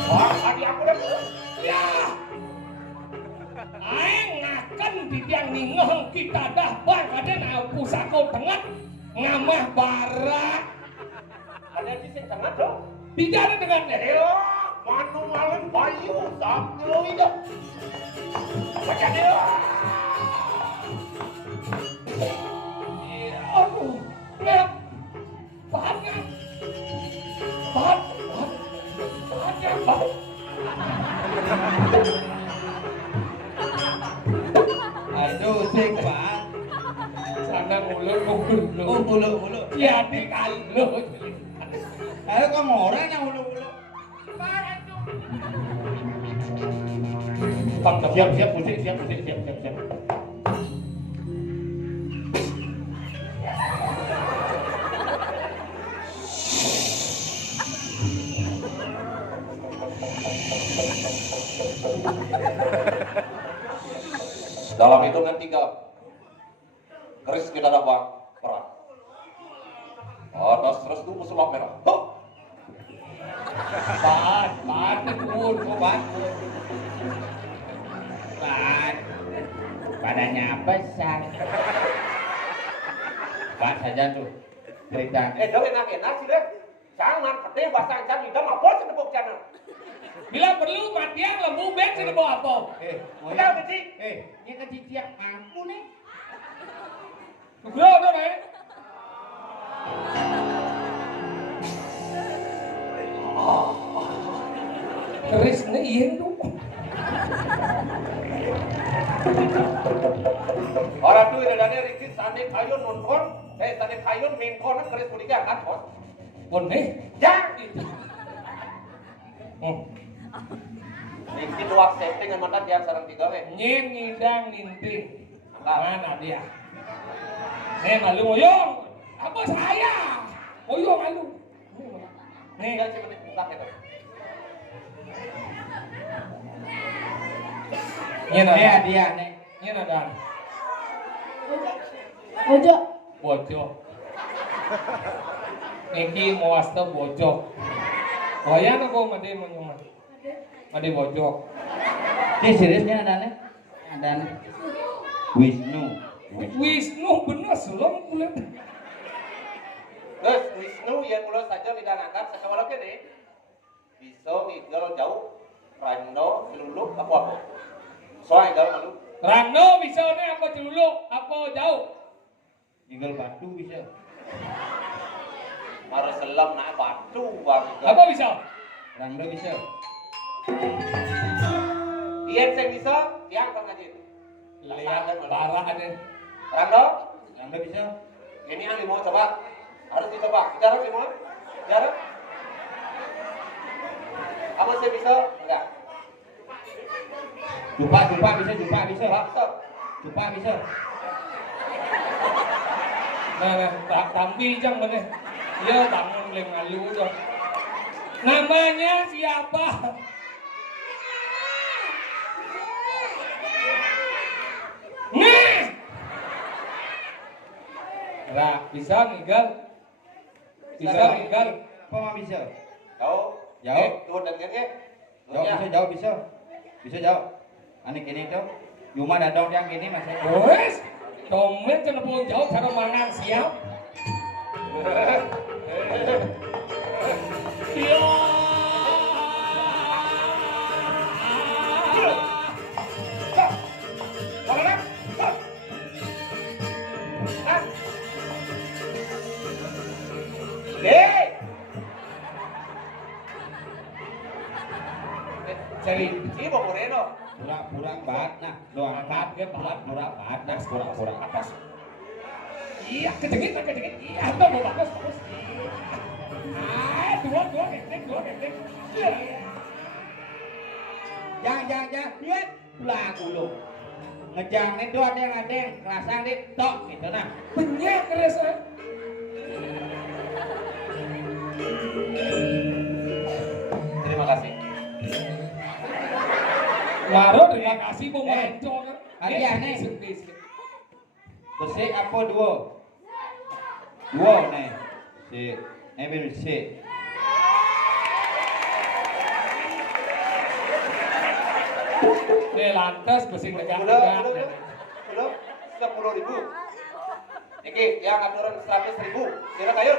Wah, tadi aku dah. Ya. Aing ngaken di tiang ningeng kita dah bang kaden pusako tengah ngamah barak. Ada di sini tengah tuh. Bicara dengan Ayo, manu malam bayu sambil hidup. Baca dia. Aduh, ngap. Bahannya. Bahan. Aduh, sing Pak. Sana ngulur. Oh, bulu. Jadi kalau. Ayo kok orang yang bulu. Siap, musik. Dalam hitungan 3. Keris kita dapat peran. Atas restu pesulap merah. Huh. Pan pun sobat. Badannya besar. Pak saja tuh cerita. Dong enak-enak sih deh. Sangat penting bahasa Indonesia kita mampu sedepok channel. Bila perlu matiang lembu ben sedebo apa? Kita kecil. Ini kecil siap mampu nih. Bro, bro, nih. Keris nih iya tuh. Orang tuh iradanya Riki sane kayun nonton, sane kayun main kon keris kudiga angkat bos. Pun nih. Jangan. Oh. Riki dua setting dengan mata biar sarang tiga we. Nyin ngidang ninting. Mana dia? Malu moyong. Apa saya? Moyong malu. Nih kan sih menit buka itu. Nyin ada. Dia nih. Nyin ada. Ojo. Bojo. Niki mau asta bojo. Wayang aku made menyumat. Made bojo. Ini seriusnya ada nih. Ada nih. Wisnu. Wisnu bener selom kulit. Terus Wisnu yang mulai saja tidak angkat sekawal oke nih. Bisa ngigel jauh, rando, celuluk, apa? Soalnya ngigel malu. Rano bisa nih apa celuluk, apa jauh? Tinggal batu bisa. Baru selam naik batu bang. Apa bisa? Rangda bisa. Iya saya bisa, tiang bang aja. Lihat parah ada. Rando, Rangda bisa. ini yang mau coba, harus dicoba. Jarang mau? Jarang? Apa saya bisa? Enggak. Jupa bisa. Bakso. Jupa bisa. Nah, tampi jang mana? Ya bangun boleh malu dong. Namanya siapa? Nih. Nah, bisa ngigal. Bisa ngigal. Apa mah bisa? Jauh. Jauh. Tuh dan kan ya. Jauh bisa. Bisa jauh. Anik ini tuh. Cuma dadong yang ini masih. Wes, domet telepon jauh cara mangan siap. Ya. Cari Ibu Moreno. Pura-pura bat, nah doang bat, dia pura-pura bat, nah pura-pura atas. iya kejengit. Iya, tuh mau bagus. Dua gendeng. Jangan, lihat pulang dulu. Ngejang nih dua ada yang kerasa nih tok gitu nah. Banyak kerasa. Terima kasih. Laro terima kasih mau mencong. Iya nih. Bersih apa dua? Dua nih. Si, nih bersih. Nih lantas bersih negara. Belum 10.000. Iki yang aturan 100.000. Kira kayu.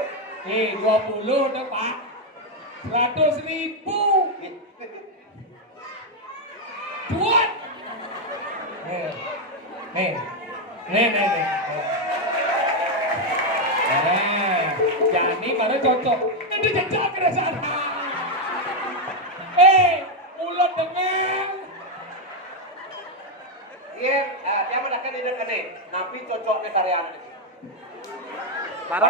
Nih 20 deh Pak. 100.000. Buat. Nih. Jadi baru cocok. Ini cocok kerasaan. Ulat dengan. Iya, dia mendakan ide kene. Napi cocok ke karyaan ini. Baru.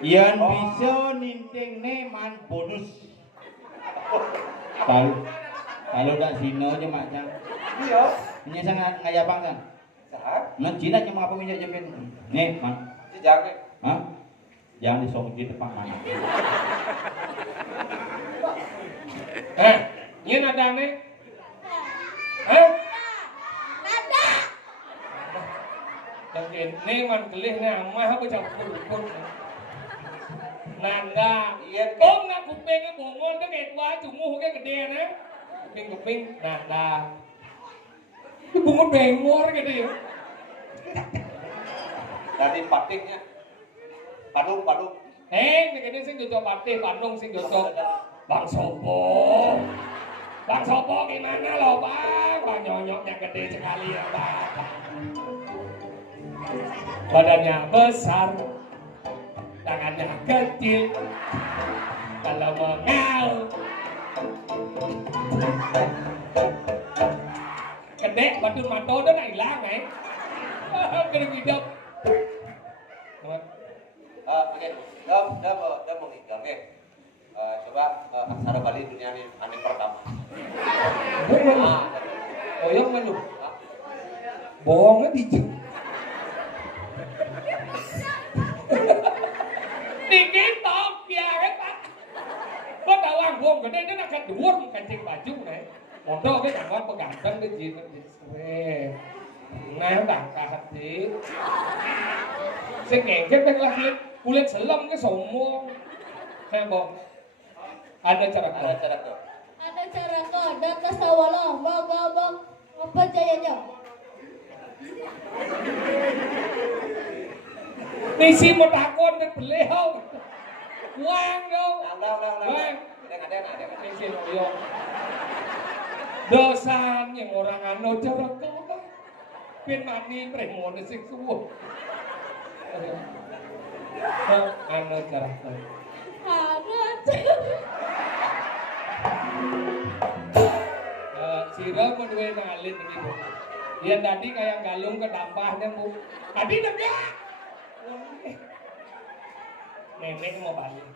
Yang bisa ninting nih man bonus. Kalau dah sino aja macam. Iya. Ini sangat ngayapang kan. Sah. Nah Cina cuma apa minyak jepit. Nih man. Jangan. Hah? Jangan disongkut di depan mana. Ini ada nih. Hah? Nada. kene man kelih ne amah apa campur-campur. Nanda. Iya. Om nak kupingnya bongol ke kayak tua cumuh ke gede na. Kuping nanda. Itu bongol bengor gitu ya. Dari patiknya. Padung. Ini sing jojo patih, Bandung sing jojo. Bang Sopo gimana loh bang? Bang nyonyoknya gede sekali ya bang. Badannya besar, tangannya kecil. Kalau mengal, gede batu mato udah nggak hilang kena hidup. Oke, udah mau nikah, oke. Coba aksara Bali dunia ini aneh pertama. Oyong kan lu? Bohongnya dijeng. Dikit tok ya kan Pak. Kok tawang bohong gede itu nak kedur kancing baju nih. Motor ke kawan pegangan ke jin. Nah bangka hati. Sing ngengket kan lagi kulit selam ke sombong. Bong. Ada cara kau. Ada cara kau. Data sawala. Bang. Apa jayanya? Nisi mau takon dan beliau. Wang dong. Ulang. Ada. Nisi loyo. Dosan yang orang anu cara kau. Pin mani premon seksual. Anu cara kau. Sira mau duwe ngalin begitu. Dia tadi kayak galung ke dampahnya bu. Tadi negak. Nenek mau balik.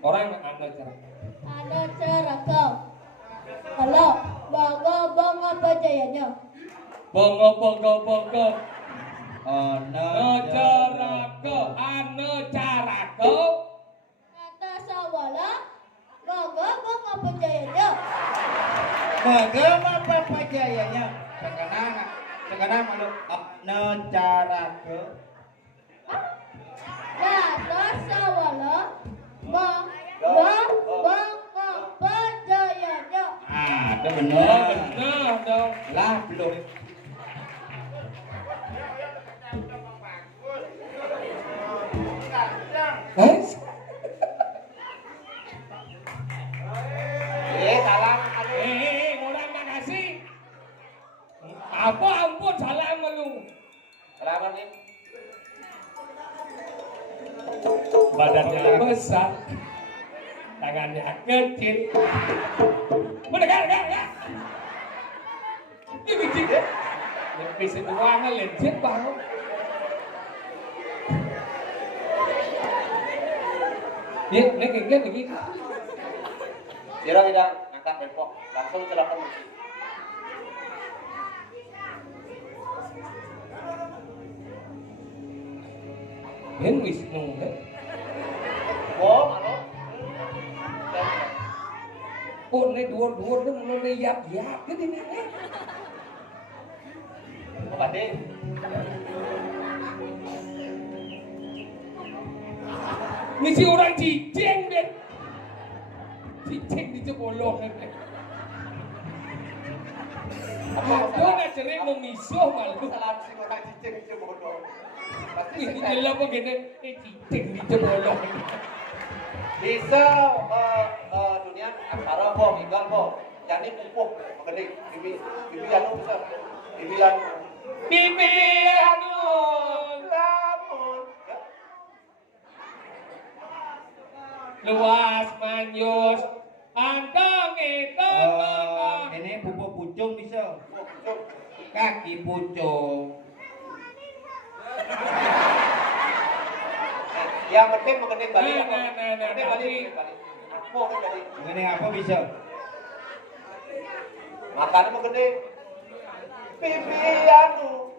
Orang ada cara. Ada cara kau. Kalau bang apa jayanya? Bongo. Ano cara kau. Kata sawala. Bang apa jayanya? Bagaimana apa jayanya? Sekarang malu cara ke Kata sawala. Bang apa jayanya? Itu benar. Benar dong. Lah belum. Salam. Orang makasih. Apa ampun salam lu. Kenapa nih? Badannya besar, tangannya kecil. Mendengar. Ini biji. Yang bisa uangnya legit baru. Ya, ini kayak begini. Sira tidak angkat telepon, langsung telepon. Yang Wisnu kan? Halo. Oh, ini dua tuh mulai yap kan ini. Apa deh? Misi orang cicing deh. Cicing di cebolong kan. Aduh, nak cerai mau misuh malu. Salam sing orang cicing itu bodoh. Ini jelas begini, cicing di cebolong. Bisa dunia aksara po, minggal po. Jadi pupuk, maganda. Bibi anu bisa. Bibi anu. Lamun. Luas manyus, antang itu. Ini pupuk pucung bisa. Pupuk. Kaki pucung. Yang penting mengenai Bali. Nah, Bali. Apa tadi? Ini apa bisa? Makan mengenai pipi anu.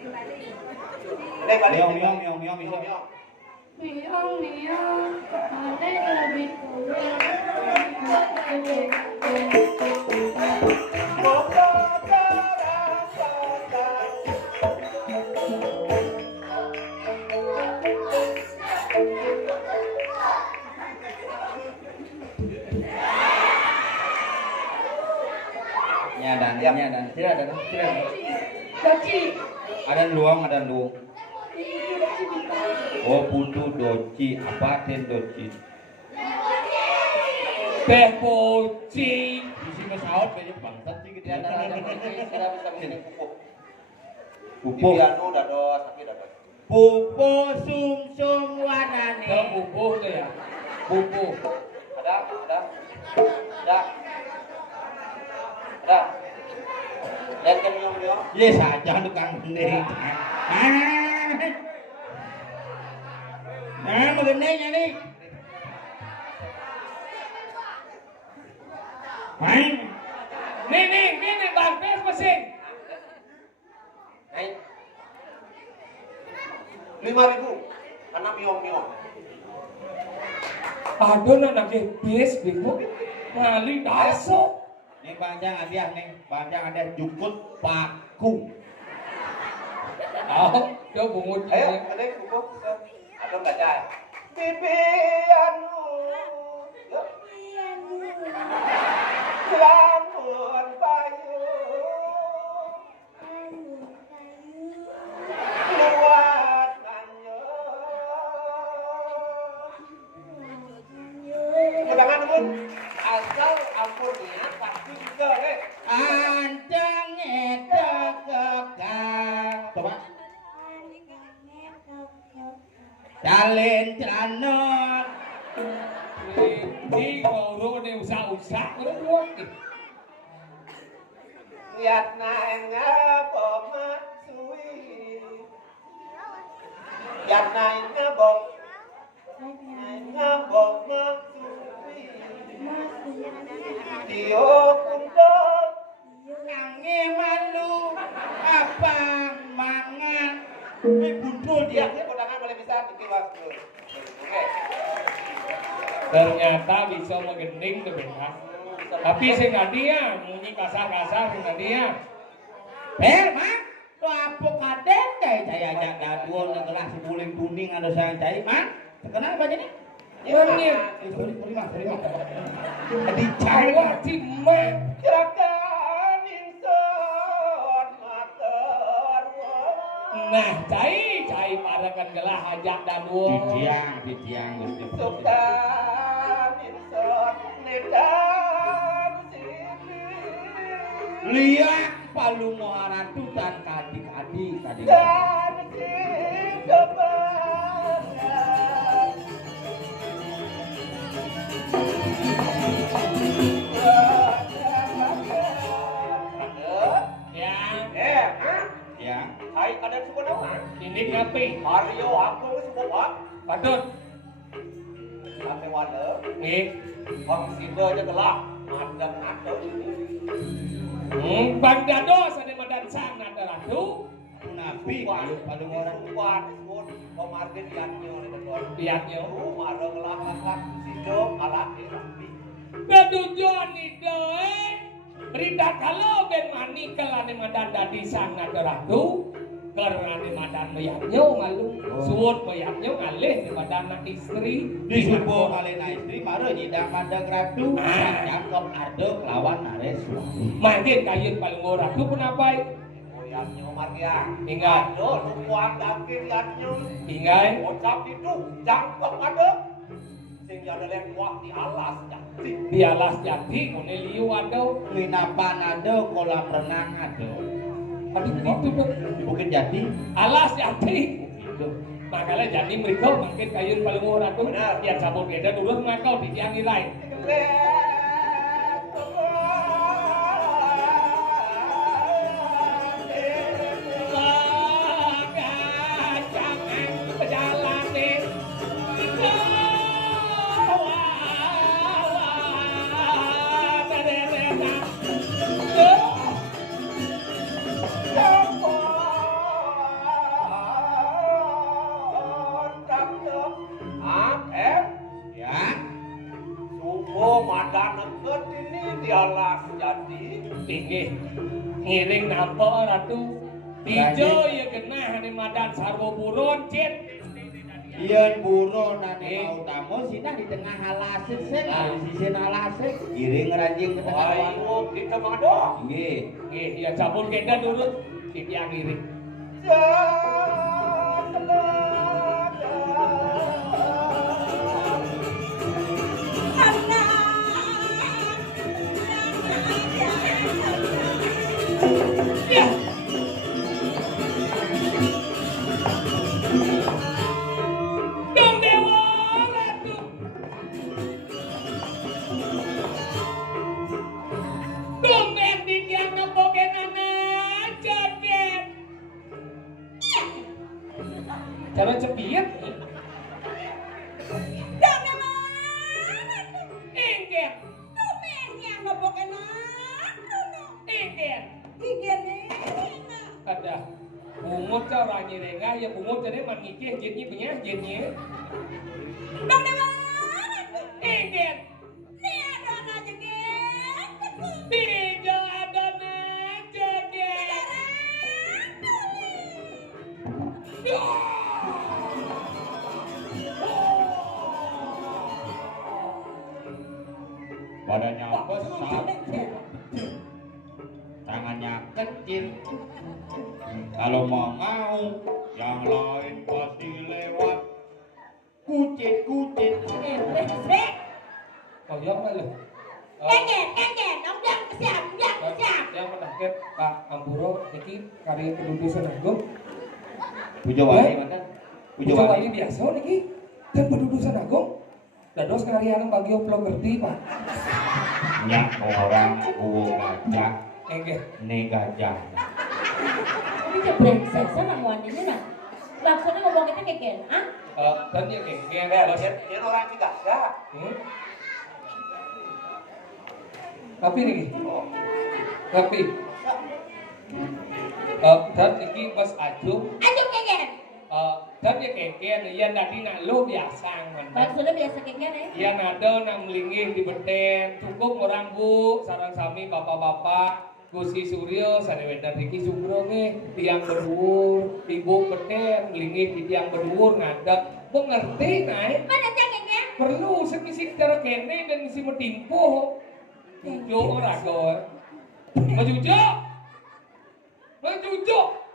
Bali. Miong bisa. Miong, ada lebih kurang. ada. Daci. Ada luang. Oh, putu doci. Apa ten doci? Teh poci. Di sini saut banyak bangsat sih gitu. Dia ada sudah bisa bikin pupuk. Pupuk. Bibianu dados, tapi dados. Pupuk sum warnane. Ke pupuk tuh ya. Pupuk. Ada. Lihat kan nyom. Ya saja tukang bening. Begeningnya nih. Nih bang, tes mesin. Hai. 5.000. Anak miom. Aduh anak bis bingung. Ngali daso. Nih panjang ada jukut paku. Oh, coba bungut. Ayo, ada pupuk. Ada enggak cai? Bibianu. Yuk. Lamun payu. Luat kanyo. Kedangan pun asal ampurnya pasti juga deh. Ancang ekekak. Coba. Dalin canot. Ini ngoro nih usah berdua nih. Lihat naenga pemasui. Lihat naenga bok. Naenga bok masui. Tio kundal. Nange malu. Apang mangan. Bundul Dia dia. kondangan boleh bisa bikin waktu. Oke. Ternyata bisa mengening tuh benar. Tapi sing dia bunyi kasar sing dia. Mah. Lo apa kadek kayak saya ajak daduan ngegelas sebuling kuning ada saya cai, Mah. Terkenal apa jadi? Menit. Terima. Di Jawa Timur. Gerakan insan mater. Nah, cai parakan gelah ajak daduan. Bitiang Gusti. Sultan insan nedan sini. Lihat palu muharatu dan kadik-adik tadi. Dan kebangan. Ya, Ya. Hai, ada semua nama. ini ngapi? Mario, aku semua. Patut. Sampai wala. Nih. Orang sini aja gelap. Ada ini. Bang Dado sana madan sang ada ratu. Nabi palu muharatu. Suwan, semut, pemargin liatnya oleh kedua. Lihatnya. Marah ngelak-ngelak. Sido, alat ini. Ketujuan itu berita kalau ben mani kelane madan dadi sang ada ratu. Kerana madan mayaknya malu. Suwut mayaknya ngalih di madan istri. Di subuh kalena istri maro nyidang mandang ratu. Cakep ado kelawan nares suami. Makin kayun paling ratu kenapa? Liatnya Maria. Tinggal. Aduh, lukuan daging liatnya. Tinggal. Ucap itu, jangkep ada. Sehingga ada yang kuat di alas jati. Di alas jati kone liu ada. Penginapan ada, kolam renang ada. Aduh itu dong. Di Bukit Jati. Alas jati. Itu. Makanya jadi mereka makin kayun paling ratu. Benar. Yang sabun beda dulu mereka di tiang lain. Tinggi ngiring nampak ratu Tijo ya genah di madan sarwo buron cit. Iyan buron nane mau tamu sina di tengah halasin sing di sisi halasin giring ranjing ke tengah Ayo kita mado. nggih Nggih, ya sampun kenda nurut iki akhiri. Dong Dewa Ratu. Dong Endi yang ngepoken anak joget. Cara cepiet. Dong Dewa Engger. Tumen yang ngepoken aku no. Engger. Gigirnya Ada. Bungut ka orang nyirenga ya bungut jadi man ngikih jitnya punya jitnya. Dong Dewa Engger. Nih ada anak joget Tidak ada nak joget. Badannya besar, tangannya kecil. Kalau mau, yang lain pasti lewat. Kucit-kucit. Brengsek Koyok lah lu. Kengget Nong yang kesiap Yang menangkap Pak Ampuro niki karya pendudusan agung. Pujawali mana? Pujawali biasa niki dan pendudusan agung. Dados karya bagi oplok ngerti Pak. Nyak orang gajah, Enggak. ne gajah. Ini dia brengsek sana wandinya nah maksudnya ngomong kita keken Dan ya kayak Bos, dia orang juga enggak. Tapi nih, tapi dan niki pas ajuk, ayo keken dan ya kengken, ya tadi nak lo biasa man. maksudnya biasa keken Ya nada nak melingih di beten, cukup orang bu, sarang sami bapak-bapak, Gusti Suryo, sanewedan Riki Sugro nih, tiang berduur, ibu beten, melingih di tiang berduur ngadak, mengerti naik? mana cengengnya Perlu semisi cara kene dan misi metimpo. Tujuh orang kau. Majujo.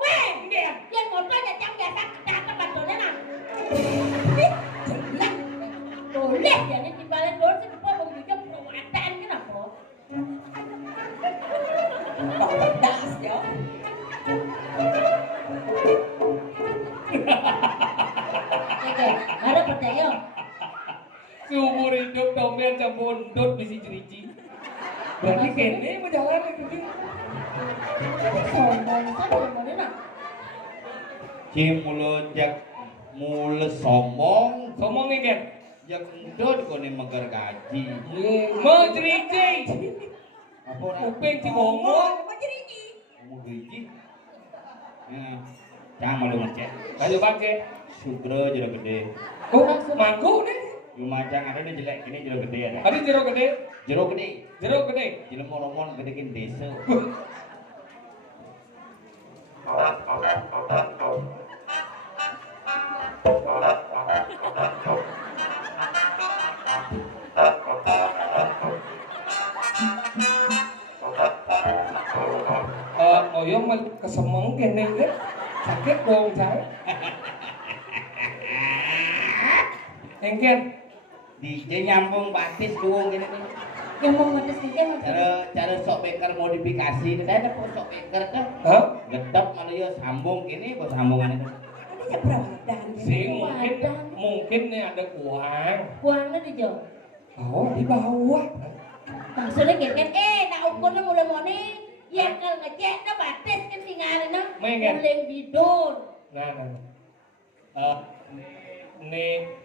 weh Enggak. yang ngobrol aja cang biasa kata bantunya nah jelas boleh jadi di balik dulu sih kok mau juga perawatan kenapa kok pedas ya oke ada percaya Seumur hidup domen campur undut bisi cerici. Berarti kene berjalan itu dia. sombong sama mana nah Ci mulut jak mulut sombong, Ngomong nih kan. jak endut kone megar gaji. Mau cerici. Apa orang? Upeng cibongol. apa cerita Ngomong gaji. Nah, jangan malu ngecek. Ayo pakai. Sugro jero gede. Oh, mangku nih. Lumajang ada nih jelek, ini jero gede ada. Ada jeruk gede. Jero gede. Jeruk gede. Jelemo-lemon gedekin desa. Oyong mal kesemeng kene kan. Sakit dong saya. Engken. DJ nyambung batis duung gini nih. yang mau ngetes keken maksudnya Cara sok beker modifikasi ini ada kok sok beker tuh. Hah? Gedap malah ya sambung ini bos sambungan itu. ada perawatan Sing mungkin nih ada kuang. uangnya di jauh Oh di bawah. maksudnya keken nak ukurnya mulai moni yang kalau ngecek na batis kan tinggalin na Mengen. mulai bidon Nah.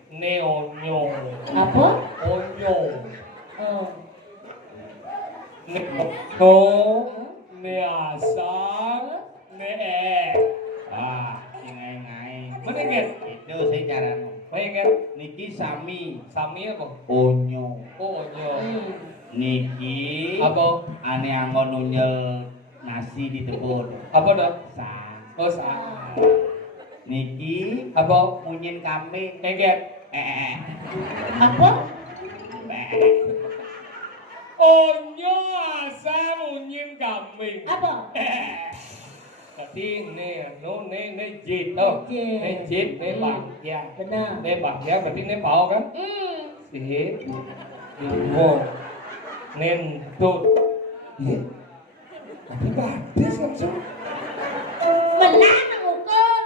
Ne onyo. apa Onyo. oh Ne no. Ne asam. Ne Ah, ngai-ngai. Mana kan? Itu saya cara. Mana kan? Niki sami Sami apa? onyo. Oh onyo. Niki Apa? ane anggon unyel nasi di tebon. Apa dah? Sa. Oh sa. Niki Apa? munyin kambing. Engget. apa Beh. Onyo asam. asa munyin kambing. Apa? Tapi ini jit tuh. Ini jit, ini bakya. Benar. Ini bakya berarti ini pao kan? Sih. Duwo. Nentut. Iya. Tapi batis langsung. Melah nang ukur.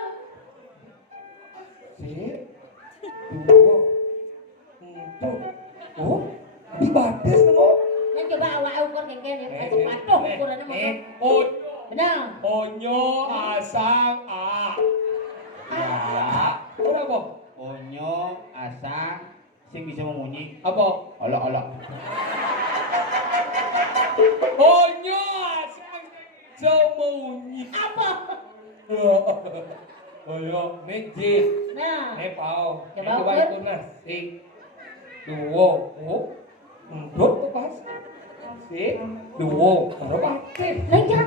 Sih. Duwo. Nentut. Oh, tapi batis nang. Yang coba awak ukur kengkeng ya. Masuk patuh ukurannya mau. Oh. Benar. Onyo asang a. Ora apa? Onyo asang sing bisa memunyi. Apa? Olok-olok. Onyo asang semunyi. Apa? Oyo, nejit. Nah. Pao. Coba Coba ukur. itu nas. Duwo. Oh. Ndut pas. Si. Duwo. Ora pasti. Lanjut.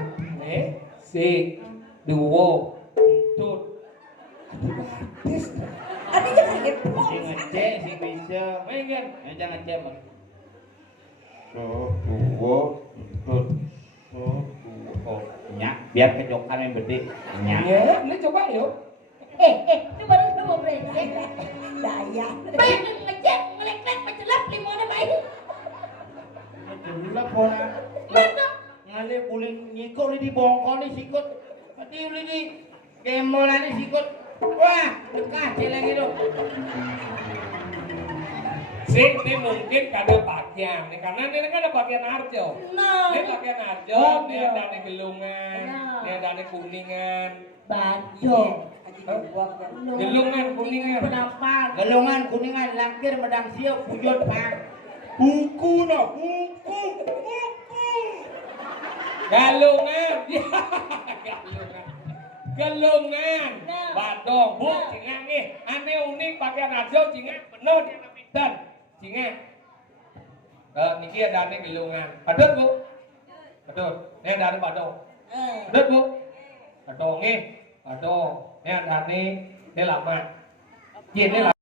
Si. Duwo. Ndut. Batis. Artinya kayak Sing ngecek sing bisa. Mengen. Jangan ngecek Mas. So, duwo, tut. So, duwo. Nyak, biar kejokan yang gede. Nyak. Ya, ini coba yuk. Ini baru udah mau brengsek. Daya. Pengen ngecek, ngelek-lek, mencelap, limonnya baik. Jelas ora. Mana? Ngale buling nyikut di bongkol ni sikut. Pati uli di kemolan ni sikut. Wah, dekah celeng itu. Sing ini mungkin kada bagian, karena ini kan ada bagian arjo. Nah. Ini bagian arjo, ini ada nih gelungan, ini ada nih kuningan. Bajo. Gelungan kuningan. Kenapa? Gelungan kuningan langkir medang siap pujot pang. Buku no, buku. Galungan. Galungan. Galungan. Nah. Badong, bu, Nah. cinga nih. Aneh unik pakai radio cinga, bener dia nabidan. Cinga. Niki ada nih gelungan. Padut bu. Padut. Ini ada nih badong. Padut bu. Badong nih. Badong. Ini ada nih. Ini lama. Ini lama.